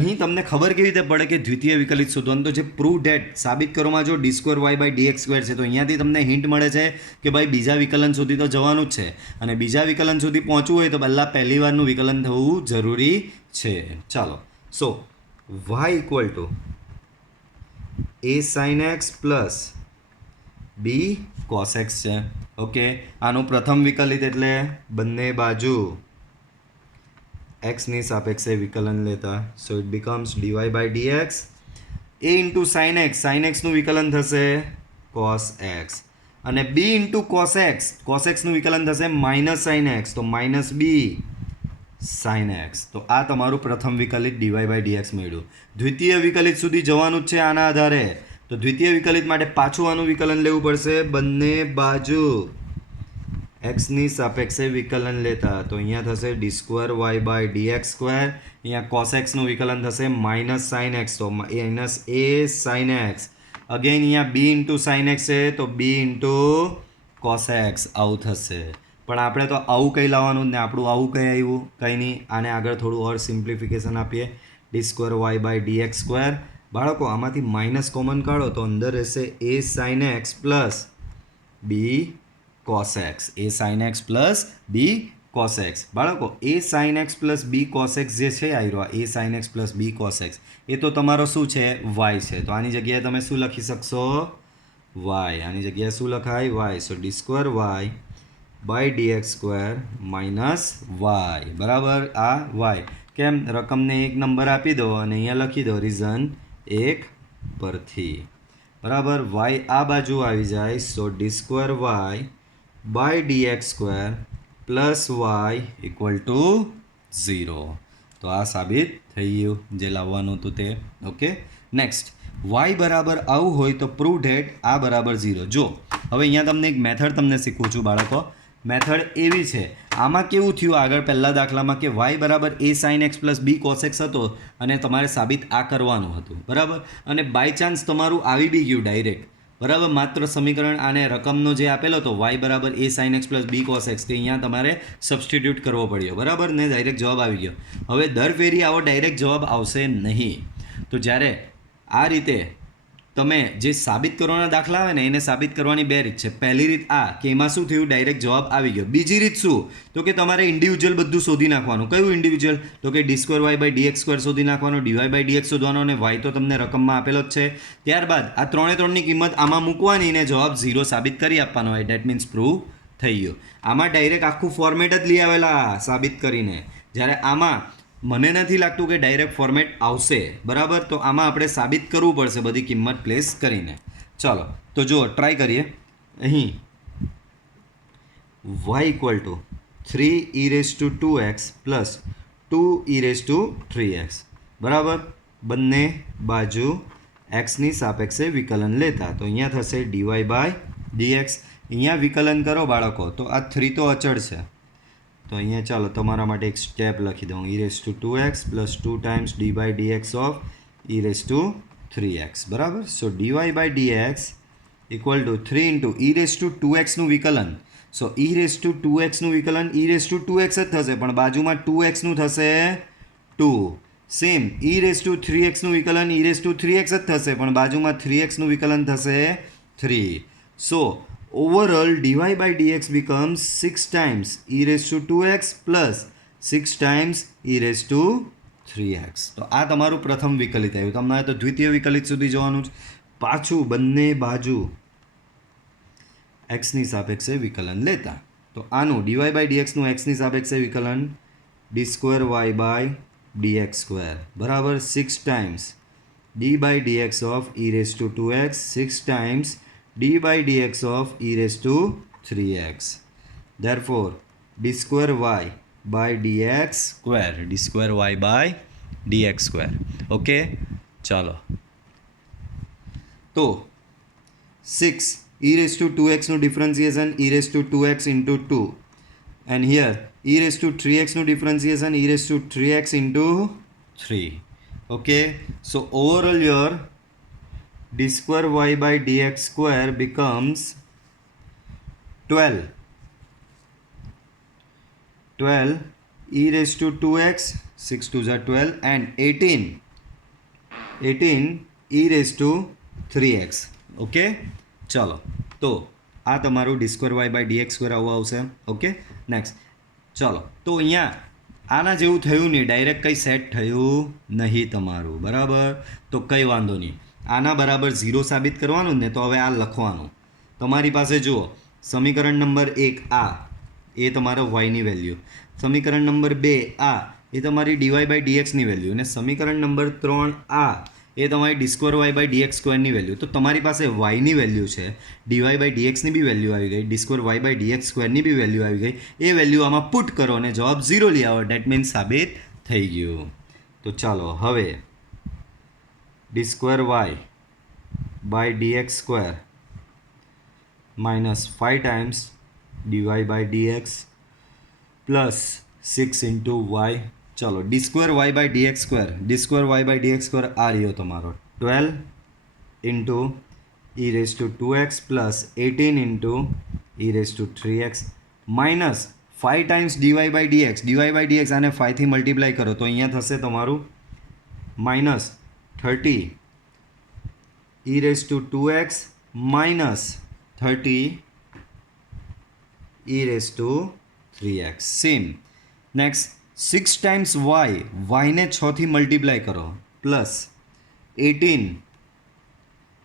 અહીં તમને ખબર કેવી રીતે પડે કે દ્વિતીય વિકલિત શોધવાનું? તો જે પ્રૂવ ડેટ સાબિત કરવામાં જો d square y by dx square છે તો અહીંયાથી તમને હિન્ટ મળે છે કે ભાઈ બીજા વિકલન સુધી તો જવાનું જ છે, અને બીજા વિકલન સુધી પહોંચવું હોય તો પહેલાં પહેલી વારનું વિકલન થવું જરૂરી છે. ચાલો, સો y equal two a sin x plus b cos x છે. ઓકે, આનું પ્રથમ વિકલિત એટલે બંને બાજુ એક્સની સાપેક્ષે વિકલન લેતા. So it becomes dy by dx. a into sine x, sine એક્સનું વિકલન થશે cos x, અને b ઇન્ટુ cos એક્સનું વિકલન થશે માઇનસ સાઇન એક્સ, તો માઇનસ b સાઇન એક્સ. તો આ તમારું પ્રથમ વિકલિત dy બાય dx મળ્યું. દ્વિતીય વિકલિત સુધી જવાનું જ છે આના આધારે, તો દ્વિતીય વિકલિત માટે પાછું આનું વિકલન લેવું પડશે બંને બાજુ એક્સની સાપેક્ષે વિકલન લેતા. તો અહીંયા થશે d square y by dx square, અહીંયા કોસ એક્સનું વિકલન થશે માઇનસ સાઇન એક્સ, તો minus a sine x. Again અહીંયા બી ઇન્ટુ સાઇન એક્સ છે તો બી ઇન્ટુ કોસ એક્સ આવું થશે. પણ આપણે તો આવું કંઈ લાવવાનું જ ને, આપણું આવું કંઈ આવ્યું? કંઈ નહીં. આને આગળ થોડું ઓર સિમ્પ્લિફિકેશન આપીએ. D square y by dx square. બાળકો આમાંથી માઇનસ કોમન કાઢો તો અંદર રહેશે a sine x plus b cos x. A sine x plus b cos x. બાળકો a sine x plus b cos x જે છે આવ્યો, a sine x plus b cos x, એ તો તમારો શું છે? વાય છે. તો આની જગ્યાએ તમે શું લખી શકશો? વાય. આની જગ્યાએ શું લખાય? Y. So d square y by dx square minus y, બરાબર. આ વાય કેમ? રકમને એક નંબર આપી દો અને અહીંયા લખી દો રીઝન 1 પરથી, બરાબર. વાય આ બાજુ આવી જાય, so d square y by dx square plus y equal to 0. તો આ સાબિત થઈ ગયું જે લાવવાનું હતું તે. ઓકે, નેક્સ્ટ, વાય બરાબર આવું હોય તો પ્રૂવ ડેટ આ બરાબર 0. જો હવે અહીંયા તમને એક મેથડ તમને શીખવું છું બાળકો. મેથડ એવી છે, આમાં કેવું થયું આગળ પહેલાં દાખલામાં કે વાય બરાબર a sine x plus b cos x હતો અને તમારે સાબિત આ કરવાનું હતું, બરાબર. અને બાય ચાન્સ તમારું આવી બી ગયું ડાયરેક્ટ, બરાબર. માત્ર સમીકરણ આને રકમનો જે આપેલો હતો વાય બરાબર a sine x plus b cos x, તે અહીંયા તમારે સબસ્ટિટ્યૂટ કરવો પડ્યો, બરાબર, ને ડાયરેક્ટ જવાબ આવી ગયો. હવે દર ફેરી આવો ડાયરેક્ટ જવાબ આવશે નહીં. તો જ્યારે આ રીતે તમે જે સાબિત કરવાના દાખલા આવે ને એને સાબિત કરવાની બે રીત છે. પહેલી રીત આ કે એમાં શું થયું? ડાયરેક્ટ જવાબ આવી ગયો. બીજી રીત શું? તો કે તમારે ઇન્ડિવિજ્યુઅલ બધું શોધી નાખવાનું. કયું ઇન્ડિવિજ્યુઅલ? તો કે d square y by dx square શોધી નાખવાનો, ડીવાય બાય ડીએક્સ શોધવાનો, અને વાય તો તમને રકમમાં આપેલો જ છે. ત્યારબાદ આ ત્રણે ત્રણની કિંમત આમાં મૂકવાની ને જવાબ 0 સાબિત કરી આપવાનો હોય. ડેટ મીન્સ પ્રૂવ થઈ ગયું. આમાં ડાયરેક્ટ આખું ફોર્મેટ જ લઈ આવેલા સાબિત કરીને, જ્યારે આમાં મને નથી લાગતું કે ડાયરેક્ટ ફોર્મેટ આવશે, બરાબર. તો આમાં આપણે સાબિત કરવું પડશે બધી કિંમત પ્લેસ કરીને. ચાલો તો જુઓ, ટ્રાય કરીએ. અહીં y equal two 3e2x plus 2e3x, બરાબર. બંને બાજુ એક્સની સાપેક્ષે વિકલન લેતા. તો અહીંયા થશે dy બાય dx. અહીંયા વિકલન કરો બાળકો તો આ 3 તો અચળ છે, તો અહીંયા ચાલો તમારા માટે એક સ્ટેપ લખી દઉં e⁻² plus 2 times dy by dx of e⁻3x બરાબર. So dy by dx equal to 3 into e⁻²xનું વિકલન. સો e⁻²xનું વિકલન e⁻²x જ થશે પણ બાજુમાં 2xનું થશે 2. સેમ e⁻3xનું વિકલન e⁻3x જ થશે પણ બાજુમાં 3xનું વિકલન થશે 3. સો overall dy by dx becomes 6 times e⁻²x plus 6 times e⁻3x. તો આ તમારું પ્રથમ વિકલિત આવ્યું. તમારે તો દ્વિતીય વિકલિત સુધી જવાનું છે. પાછું બંને બાજુ એક્સની સાપેક્ષે વિકલન લેતા. તો આનું dy by dxનું એક્સની સાપેક્ષે વિકલન d² y by dx² બરાબર 6 times d by dx of e⁻²x 6 times d by dx of e⁻3x. Therefore, d² y by dx². d² y by dx². Okay ચાલો. તો 6 e⁻²x નું differentiation e⁻²x into 2 and here e⁻3x નું differentiation e⁻3x into 3. Okay, so overall your d² y by dx² becomes 12 e⁻²x 6 2s are 12 and 18 e⁻3x. Okay ચાલો. તો આ તમારું d² y by dx² આવું આવશે. ઓકે નેક્સ્ટ ચાલો. તો અહીંયા આના જેવું થયું નહીં, ડાયરેક્ટ કંઈ સેટ થયું નહીં તમારું બરાબર. તો કંઈ વાંધો નહીં, આના બરાબર 0 સાબિત કરવાનું ને. તો હવે આ લખવાનું તમારી પાસે જુઓ. સમીકરણ નંબર 1 આ એ તમારો વાયની વેલ્યુ, સમીકરણ નંબર 2 આ એ તમારી dy by dxની વેલ્યુ, અને સમીકરણ નંબર 3 આ એ તમારી d² y by dx² ની વેલ્યુ. તો તમારી પાસે વાયની વેલ્યુ છે, dy by dxની બી વેલ્યુ આવી ગઈ, d² y by dx² ની બી વેલ્યુ આવી ગઈ. એ વેલ્યુ આમાં પુટ કરો અને જવાબ 0 લઈ આવો. ડેટ મીન્સ સાબિત થઈ ગયું. તો ચાલો હવે d² y by dx² minus 5 times dy by dx plus 6 into y. ચાલો d² y by dx², d² y by dx² આ રહ્યો તમારો 12 into e⁻²x plus 18 into e⁻3x minus 5 times dy by dx. dy by dx આને 5 થી multiply કરો તો અહીંયા થશે તમારું minus 30 e⁻²x minus 30 e⁻3x. Same next 6 times y, y ને 6 થી મલ્ટીપ્લાય કરો પ્લસ 18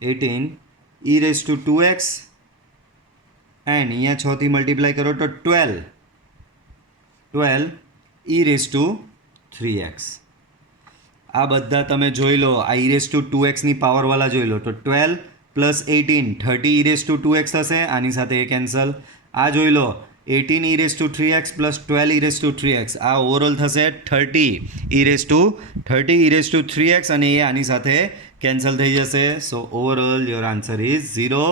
e⁻²x એન્ડ અહીંયા 6 થી મલ્ટીપ્લાય કરો તો 12 e⁻3x. આ બધા તમે જોઈ લો, આ e⁻²x ની પાવરવાળા જોઈ લો તો 12 પ્લસ 18 30 e⁻²x થશે. આની સાથે એ કેન્સલ. આ જોઈ લો 18 e⁻3x પ્લસ 12 e⁻3x. આ ઓવરઓલ થશે 30 e⁻3x અને એ આની સાથે કેન્સલ થઈ જશે. So overall your answer is 0.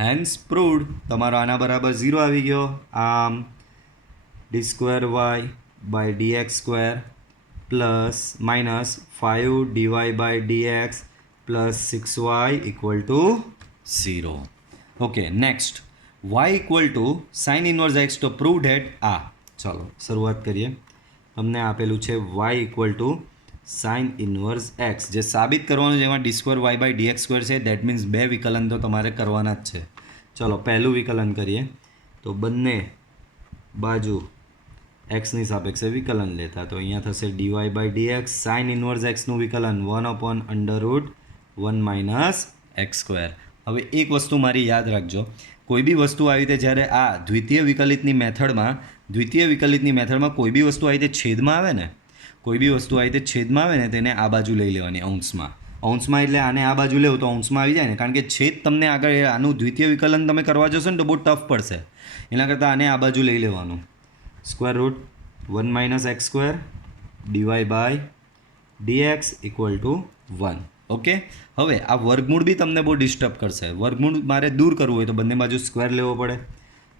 Hence proved. તમારો આના બરાબર 0 આવી ગયો. આમ d² y by dx² plus minus 5 dy by dx plus 6y equal to 0. Okay next y equal to sine inverse x. તો પ્રૂવ ડેટ આ. ચાલો શરૂઆત કરીએ. તમને આપેલું છે y equal to sine inverse x, જે સાબિત કરવાનું જેમાં d² y by dx² છે. દેટ મીન્સ બે વિકલન તો તમારે કરવાના જ છે. ચલો પહેલું વિકલન કરીએ. તો બંને બાજુ એક્સની સાપેક્ષે વિકલન લેતા તો અહીંયા થશે dy by dx sine inverse એક્સનું વિકલન 1/√1 માઇનસ x². હવે એક વસ્તુ મારી યાદ રાખજો, કોઈ બી વસ્તુ આવી રીતે જ્યારે આ દ્વિતીય વિકલિતની મેથડમાં કોઈ બી વસ્તુ આવી રીતે છેદમાં આવે ને, કોઈ બી વસ્તુ આવી રીતે છેદમાં આવે ને તેને આ બાજુ લઈ લેવાની અંશમાં. એટલે આને આ બાજુ લેવું તો અંશમાં આવી જાય ને, કારણ કે છેદ તમને આગળ આનું દ્વિતીય વિકલન તમે કરવા જશો ને તો બહુ ટફ પડશે. એના કરતાં આને આ બાજુ લઈ લેવાનું. √1 minus x² dy by dx equal to 1. Okay હવે આ વર્ગમૂળ બી તમને બહુ ડિસ્ટર્બ કરશે. વર્ગમૂળ મારે દૂર કરવું હોય તો બંને બાજુ સ્ક્વેર લેવો પડે.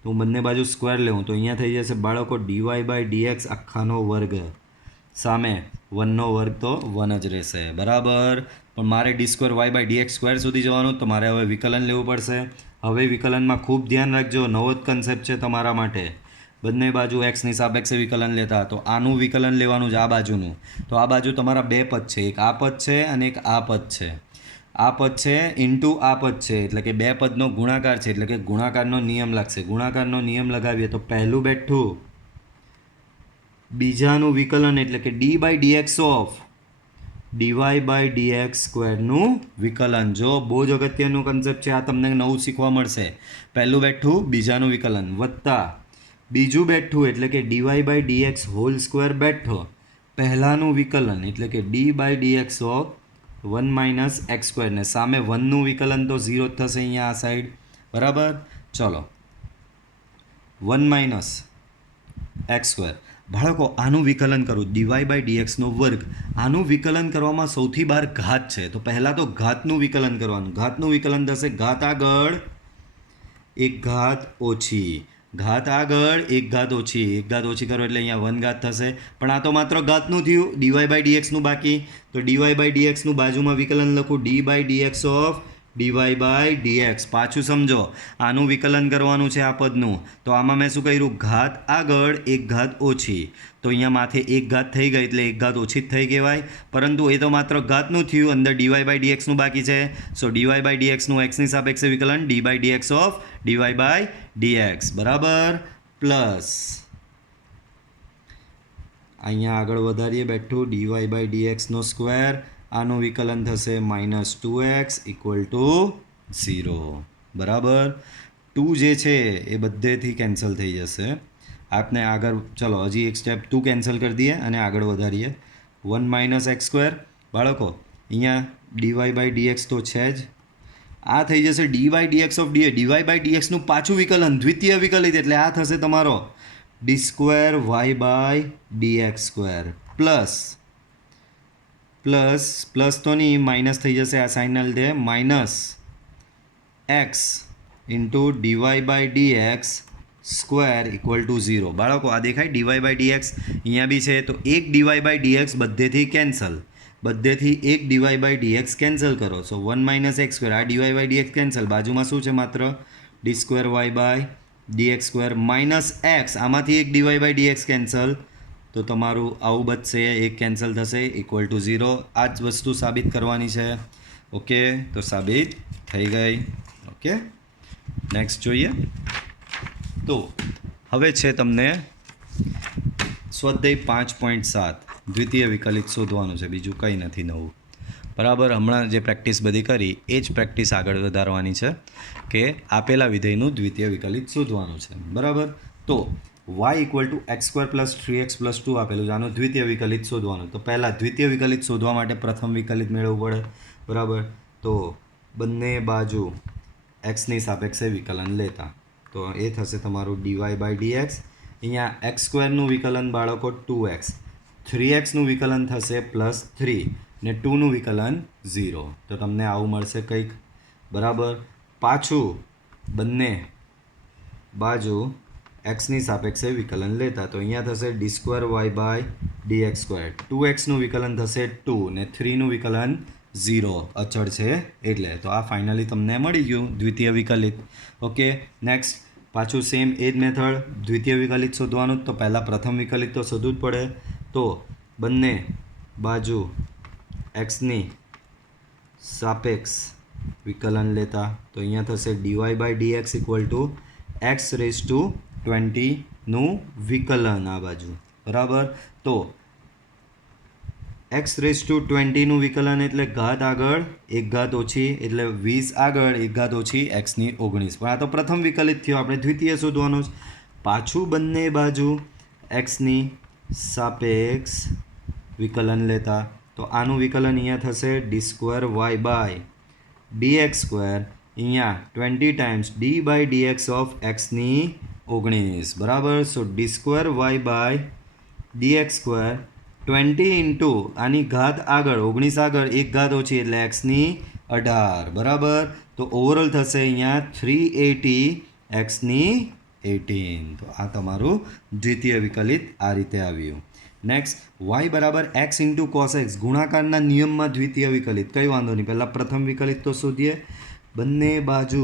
તો હું બંને બાજુ સ્ક્વેર લેવું તો અહીંયા થઈ જશે બાળકો dy/dx આખાનો વર્ગ, સામે 1નો વર્ગ તો 1 જ રહેશે, બરાબર. પણ મારે d²y/dx² સુધી જવાનું, તો મારે હવે વિકલન લેવું પડશે. હવે વિકલનમાં ખૂબ ધ્યાન રાખજો, નવો જ કન્સેપ્ટ છે તમારા માટે. બંને બાજુ એક્સની સાપેક્ષે વિકલન લેતા, તો આનું વિકલન લેવાનું છે આ બાજુનું. તો આ બાજુ તમારા બે પદ છે, એક આ પદ છે અને એક આ પદ છે. આ પદ છે ઇન્ટુ આ પદ છે, એટલે કે બે પદનો ગુણાકાર છે, એટલે કે ગુણાકારનો નિયમ લાગશે. ગુણાકારનો નિયમ લગાવીએ તો પહેલું બેઠું બીજાનું વિકલન, એટલે કે d/dx ઓફ dy/dx² નું વિકલન. જો બહુ જ અગત્યનું કન્સેપ્ટ છે આ, તમને નવું શીખવા મળશે. પહેલું બેઠું બીજાનું વિકલન વત્તા બીજું બેઠું, એટલે કે dy/dx² બેઠો પહેલાનું વિકલન, એટલે કે d/dx ઓફ 1 - x², ને સામે 1નું વિકલન તો 0 જ થશે અહીંયા આ સાઈડ, બરાબર. ચલો 1 - x². બાળકો આનું વિકલન કરું dy/dxનો વર્ગ. આનું વિકલન કરવામાં સૌથી બહાર ઘાત છે, તો પહેલાં તો ઘાતનું વિકલન કરવાનું. ઘાતનું વિકલન થશે ઘાત આગળ એક ઘાત ઓછી, ઘાત આગળ એક ઘાત ઓછી, એક ઘાત ઓછી કરો એટલે અહીંયા 1 ઘાત થશે. પણ આ તો માત્ર ઘાતનું થયું, dy/dxનું બાકી. તો dy/dxનું બાજુમાં વિકલન લખું d/dx ઓફ dy/dx. પાછું સમજો, આનું વિકલન કરવાનું છે આ પદનું, તો આમાં મેં શું કર્યું, ઘાત આગળ એક ઘાત ઓછી. તો અહીંયા માથે એક ઘાત થઈ ગઈ એટલે એક ઘાત ઓછી જ થઈ કહેવાય. પરંતુ એ તો માત્ર ઘાતનું થયું, અંદર dy/dxનું બાકી છે. સો dy/dxનું એક્સની સાપેક્ષે વિકલન d/dx ઓફ dy/dx, બરાબર. પ્લસ અહીંયા આગળ વધારીએ બેઠું dy/dxનો સ્ક્વેર, આનું વિકલન થશે -2x = 0, બરાબર. 2 જે છે એ બધેથી કેન્સલ થઈ જશે. આપને આગળ ચલો હજી એક સ્ટેપ 2 કેન્સલ કરી દઈએ અને આગળ વધારીએ 1 - x². બાળકો અહીંયા dy/dx તો છે જ, આ થઈ જશે d/dx ઓફ dy/dxનું પાછું વિકલન, દ્વિતીય વિકલિત, એટલે આ થશે તમારો d²y/dx² પ્લસ તો નહીં, માઇનસ થઈ જશે આ સાઇનના લીધે, -x × dy/dx² = 0. બાળકો આ દેખાય dy/dx અહીંયા બી છે, તો એક dy/dx બધેથી કેન્સલ, બધેથી એક dy/dx કેન્સલ કરો. સો 1 - x², આ dy/dx કેન્સલ, બાજુમાં શું છે માત્ર d²y/dx² -x, આમાંથી એક dy/dx કેન્સલ, તો તમારું આવું બચશે, એક કેન્સલ થશે = 0. આ જ વસ્તુ સાબિત કરવાની છે. ઓકે, તો સાબિત થઈ ગઈ. ઓકે, નેક્સ્ટ જોઈએ. તો હવે છે તમને સ્વાધ્યાય 5.7 દ્વિતીય વિકલિત શોધવાનું છે, બીજું કંઈ નથી નવું, બરાબર. હમણાં જે પ્રેક્ટિસ બધી કરી એ જ પ્રેક્ટિસ આગળ વધારવાની છે, કે આપેલા વિધેયનું દ્વિતીય વિકલિત શોધવાનું છે, બરાબર. તો y = x² + 3x + 2 આપેલું છે, આનું દ્વિતીય વિકલિત શોધવાનું. તો પહેલાં દ્વિતીય વિકલિત શોધવા માટે પ્રથમ વિકલિત મેળવવું પડે, બરાબર. તો બંને બાજુ એક્સની સાપેક્ષે વિકલન લેતા, તો એ થશે તમારું dy/dx. અહીંયા x²નું વિકલન બાળકો 2x, 3xનું વિકલન થશે +3 ને 2નું વિકલન 0. તો તમને આવું મળશે કંઈક, બરાબર. પાછું બંને બાજુ એક્સની સાપેક્ષે વિકલન લેતા, તો અહીંયા થશે d²y/dx², 2xનું વિકલન થશે 2 ને 3નું વિકલન 0, અચળ છે એટલે. તો આ ફાઇનલી તમને મળી ગયું દ્વિતીય વિકલિત. ઓકે, નેક્સ્ટ પાછું સેમ એ જ મેથડ, દ્વિતીય વિકલિત શોધવાનું. તો પહેલાં પ્રથમ વિકલિત તો શોધવું જ પડે. તો બંને બાજુ એક્સની સાપેક્ષ વિકલન લેતા, તો અહીંયા થશે dy/dx = x⁻20 નું વિકલન આ બાજુ, બરાબર. તો x⁻20 નું વિકલન એટલે ઘાત આગળ એક ઘાત ઓછી, એટલે 20 આગળ એક ઘાત ઓછી x⁻19. પણ આ તો પ્રથમ વિકલિત થયો, આપણે દ્વિતીય શોધવાનો છે. પાછું બંને બાજુ એક્સની સાપેક્ષ વિકલન લેતા, તો આનું વિકલન અહીંયા થશે d²y/dx², અહીંયા 20 ટાઈમ્સ d/dx ઓફ x⁻19, બરાબર. સો d²y/dx² 20 × આની ઘાત આગળ 19 આગળ એક ઘાત ઓછી, એટલે x⁻18, બરાબર. તો ઓવરઓલ થશે અહીંયા 380 x⁻19. 18. તો આ તમારું દ્વિતીય વિકલિત આ રીતે આવ્યું. નેક્સ્ટ y બરાબર x ઇન્ટુ કોસ એક્સ ગુણાકારના નિયમમાં દ્વિતીય વિકલિત. કંઈ વાંધો નહીં, પહેલાં પ્રથમ વિકલિત તો શોધીએ. બંને બાજુ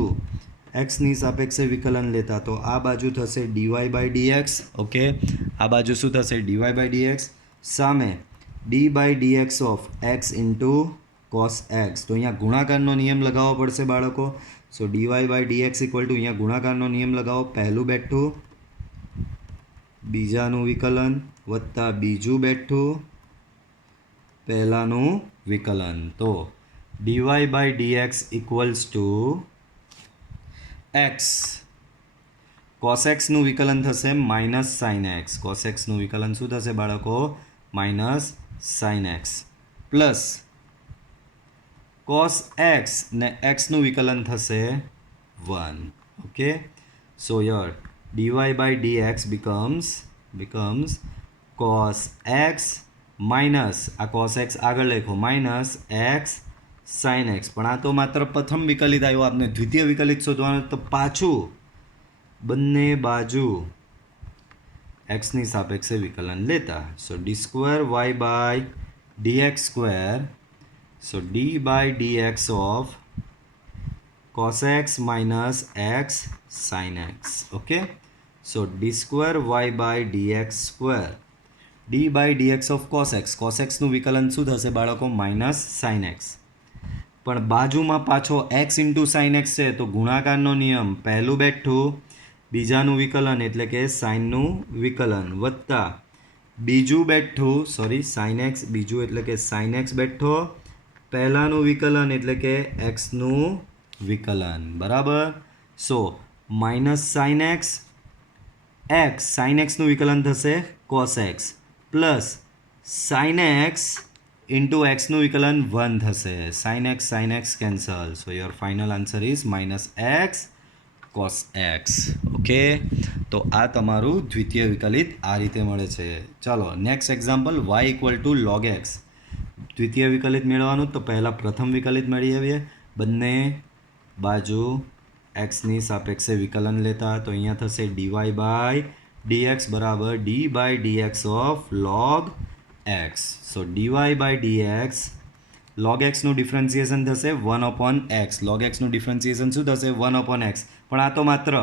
એક્સની સાપેક્ષે વિકલન લેતા તો આ બાજુ થશે dy બાય dx. ઓકે, આ બાજુ શું થશે? dy by dx. સામે d by dx of x into cos x. તો અહીંયા ગુણાકારનો નિયમ લગાવવો પડશે બાળકો. So dy by dx equal to અહીંયા ગુણાકારનો નિયમ લગાવો. પહેલું બેઠું બીજાનું વિકલન વત્તા બીજું બેઠું પહેલાંનું વિકલન. તો dy by dx equals to x. Cos એક્સનું વિકલન થશે માઇનસ સાઇન એક્સ. કોસ એક્સનું વિકલન શું થશે બાળકો? Minus sine x plus cos x ને એક્સનું વિકલન થશે 1. Okay, so your dy by dx becomes cos x minus આ cos x આગળ લખો minus x sin x. પણ આ તો માત્ર પ્રથમ વિકલિત આવ્યો. આપને દ્વિતીય વિકલિત શોધવાનું તો પાછું બંને બાજુ x ની સાપેક્ષે વિકલન લેતા. સો d square y by dx square. So d by dx of cos x minus x sin x. Okay, so d square y by dx square. d by dx of cos x. cos x નું વિકલન શું થશે બાળકો? Minus sine x. પણ બાજુમાં પાછો x into sine x છે તો ગુણાકારનો નિયમ પહેલું બેઠું બીજાનું વિકલન એટલે કે સાઇનનું વિકલન વત્તા બીજું બેઠું સાઇન એક્સ બીજું એટલે કે સાઇન એક્સ બેઠો પહેલાંનું વિકલન એટલે કે એક્સનું વિકલન. બરાબર. So minus sine x x sine એક્સનું વિકલન થશે cos x plus sine x into એક્સનું વિકલન 1 થશે. Sine x cancel. So your final answer is minus x cos x. Okay, તો આ તમારું દ્વિતીય વિકલિત આ રીતે મળે છે. ચાલો next example y equal two log x. દ્વિતીય વિકલિત મેળવવાનું તો પહેલાં પ્રથમ વિકલિત મેળવી આવીએ. બંને બાજુ એક્સની સાપેક્ષે વિકલન લેતા તો અહીંયા થશે dy બાય dx બરાબર d by dx of log x. So dy by dx log xનું ડિફરન્સિએશન થશે 1/x. log xનું ડિફરન્સિએશન શું થશે? 1/x. પણ આ તો માત્ર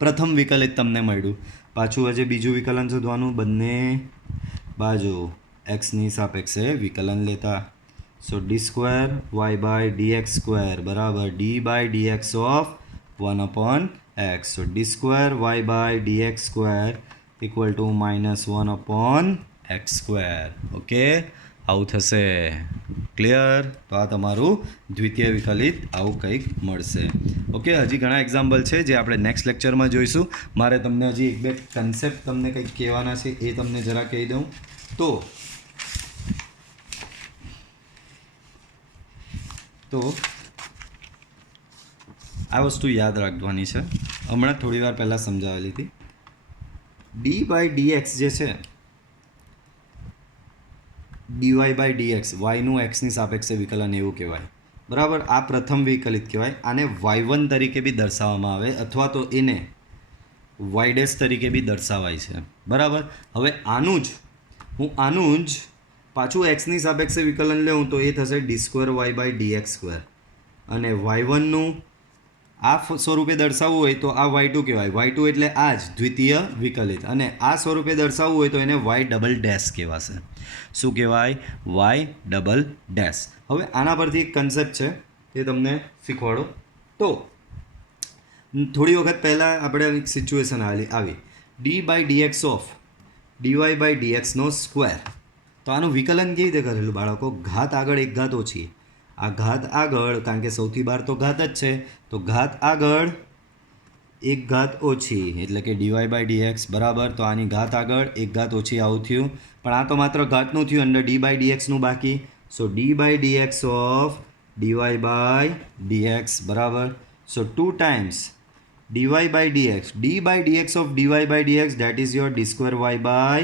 પ્રથમ વિકલિત તમને મળ્યું. પાછું હજી બીજું વિકલન શોધવાનું. બંને બાજુ એક્સની સાપેક્ષે વિકલન લેતા. So d square y by dx square બરાબર d by dx of 1/x. So d square y by dx square equal to minus 1/x square. Okay, આવું થશે. ક્લિયર? તો આ તમારું દ્વિતીય વિકલિત આવું કંઈક મળશે. ઓકે, હજી ઘણા એક્ઝામ્પલ છે જે આપણે નેક્સ્ટ લેક્ચરમાં જોઈશું. મારે તમને હજી એક બે કન્સેપ્ટ તમને કંઈક કહેવાના છે એ તમને જરા કહી દઉં. તો આ વસ્તુ યાદ રાખવાની છે. હમણાં થોડી વાર પહેલાં સમજાવેલી હતી. ડી બાય ડીએક્સ જે છે ડીવાય બાય ડીએક્સ વાયનું એક્સની સાપેક્ષે વિકલન એવું કહેવાય. બરાબર, આ પ્રથમ વિકલિત કહેવાય. આને y1 તરીકે બી દર્શાવવામાં આવે અથવા તો એને y' તરીકે બી દર્શાવાય છે. બરાબર, હવે આનું જ પાછું એક્સની સાપેક્ષે વિકલન લેવું તો એ થશે d square y by dx square. અને y1નું આ સ્વરૂપે દર્શાવવું હોય તો આ y2 કહેવાય. y2 એટલે આ જ દ્વિતીય વિકલિત. અને આ સ્વરૂપે દર્શાવવું હોય તો એને y" કહેવાશે. શું કહેવાય? y". હવે આના પરથી એક કન્સેપ્ટ છે તે તમને શીખવાડો. તો થોડી વખત પહેલાં આપણે એક સિચ્યુએશન આવી d by dx of dy by ડીએક્સનો સ્ક્વેર. તો આનું વિકલન કેવી રીતે કરેલું બાળકો? ઘાત આગળ એક ઘાત ઓછી. આ ઘાત આગળ, કારણ કે સૌથી બહાર તો ઘાત જ છે, તો ઘાત આગળ એક ઘાત ઓછી એટલે કે ડીવાય બાય ડીએક્સ બરાબર. તો આની ઘાત આગળ એક ઘાત ઓછી આવું થયું. પણ આ તો માત્ર ઘાતનું થયું, અંદર ડી બાય ડીએક્સનું બાકી. So d by dx of dy by dx બરાબર. So 2 times dy by dx. d by dx of dy by dx that is your d square y by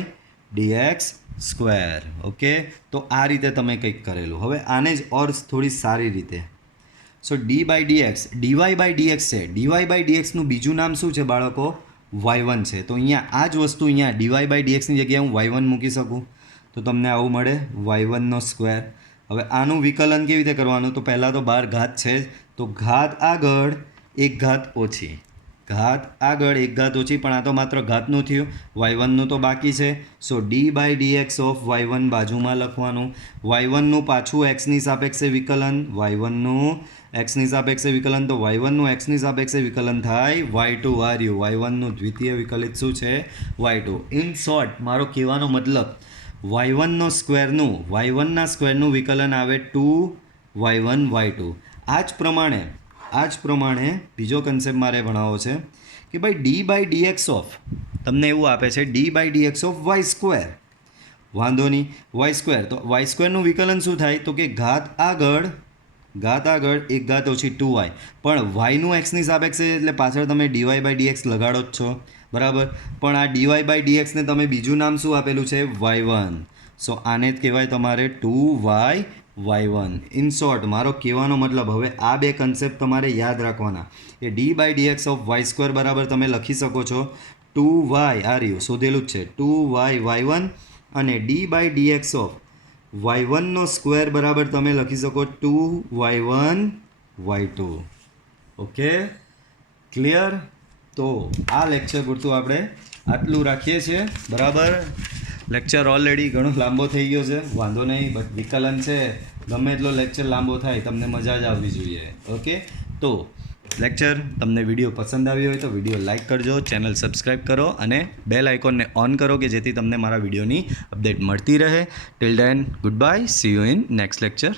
dx square. Okay, તો આ રીતે તમે કંઈક કરેલું. હવે આને જ ઓર થોડી સારી રીતે so d by dx dy by dx છે. ડીવાય બાય ડીએક્સનું બીજું નામ શું છે બાળકો? y1 છે. તો અહીંયા આ જ વસ્તુ અહીંયા ડીવાય બાય ડીએક્સની જગ્યાએ હું y1 મૂકી શકું તો તમને આવું મળે y1 નો સ્ક્વેર. હવે આનું વિકલન કેવી રીતે કરવાનું? તો પહેલાં તો બાર ઘાત છે જ, તો ઘાત આગળ એક ઘાત ઓછી, ઘાત આગળ એક ઘાત ઓછી, પણ આ તો માત્ર ઘાતનું થયું, y1નું તો બાકી છે. So d by dx of y1 બાજુમાં લખવાનું. y1નું પાછું એક્સની સાપેક્ષે વિકલન, y1નું એક્સની સાપેક્ષે વિકલન, તો y1નું એક્સની સાપેક્ષે વિકલન થાય y2 આ રહ્યું. y1નું દ્વિતીય વિકલિત શું છે? y2. ઇન શોર્ટ મારો કહેવાનો મતલબ y1નો સ્ક્વેરનું y1ના સ્ક્વેરનું વિકલન આવે 2y1 y2. આ જ પ્રમાણે બીજો કન્સેપ્ટ મારે ભણાવવો છે કે ભાઈ ડી બાય ડીએક્સ ઓફ, તમને એવું આપે છે d by dx of y square, વાંધો નહીં, વાય સ્ક્વેર, તો વાય સ્ક્વેરનું વિકલન શું થાય? તો કે ઘાત આગળ એક ઘાત ઓછી 2y, પણ વાયનું એક્સની સાપેક્ષે એટલે પાછળ તમે ડીવાય બાય ડીએક્સ લગાડો જ છો, બરાબર. પણ આ ડીવાય બાય ડીએક્સને તમે બીજું નામ શું આપેલું છે? y1. સો આને જ કહેવાય તમારે 2y y1. ઇન શોર્ટ મારો કહેવાનો મતલબ, હવે આ બે કન્સેપ્ટ તમારે યાદ રાખવાના એ d by dx of y square બરાબર તમે લખી શકો છો 2y, આ રહ્યું શોધેલું જ છે 2y y1, અને ડી બાય ડીએક્સ ઓફ y1નો સ્ક્વેર બરાબર તમે લખી શકો 2y1 y2. Okay, clear? તો આ લેક્ચર પૂરતું આપણે આટલું રાખીએ છીએ, બરાબર. લેક્ચર ઓલરેડી ઘણો લાંબો થઈ ગયો છે, વાંધો નહીં, બટ વિકલન છે, ગમે એટલો લેક્ચર લાંબો થાય તમને મજા જ આવવી જોઈએ. ઓકે, તો લેક્ચર તમને વિડીયો પસંદ આવ્યો હોય તો વિડીયો લાઇક કરજો, ચેનલ સબસ્ક્રાઈબ કરો અને બેલ આઇકોનને ઓન કરો કે જેથી તમને મારા વિડીયોની અપડેટ મળતી રહે. Till then good bye, C you in next lecture.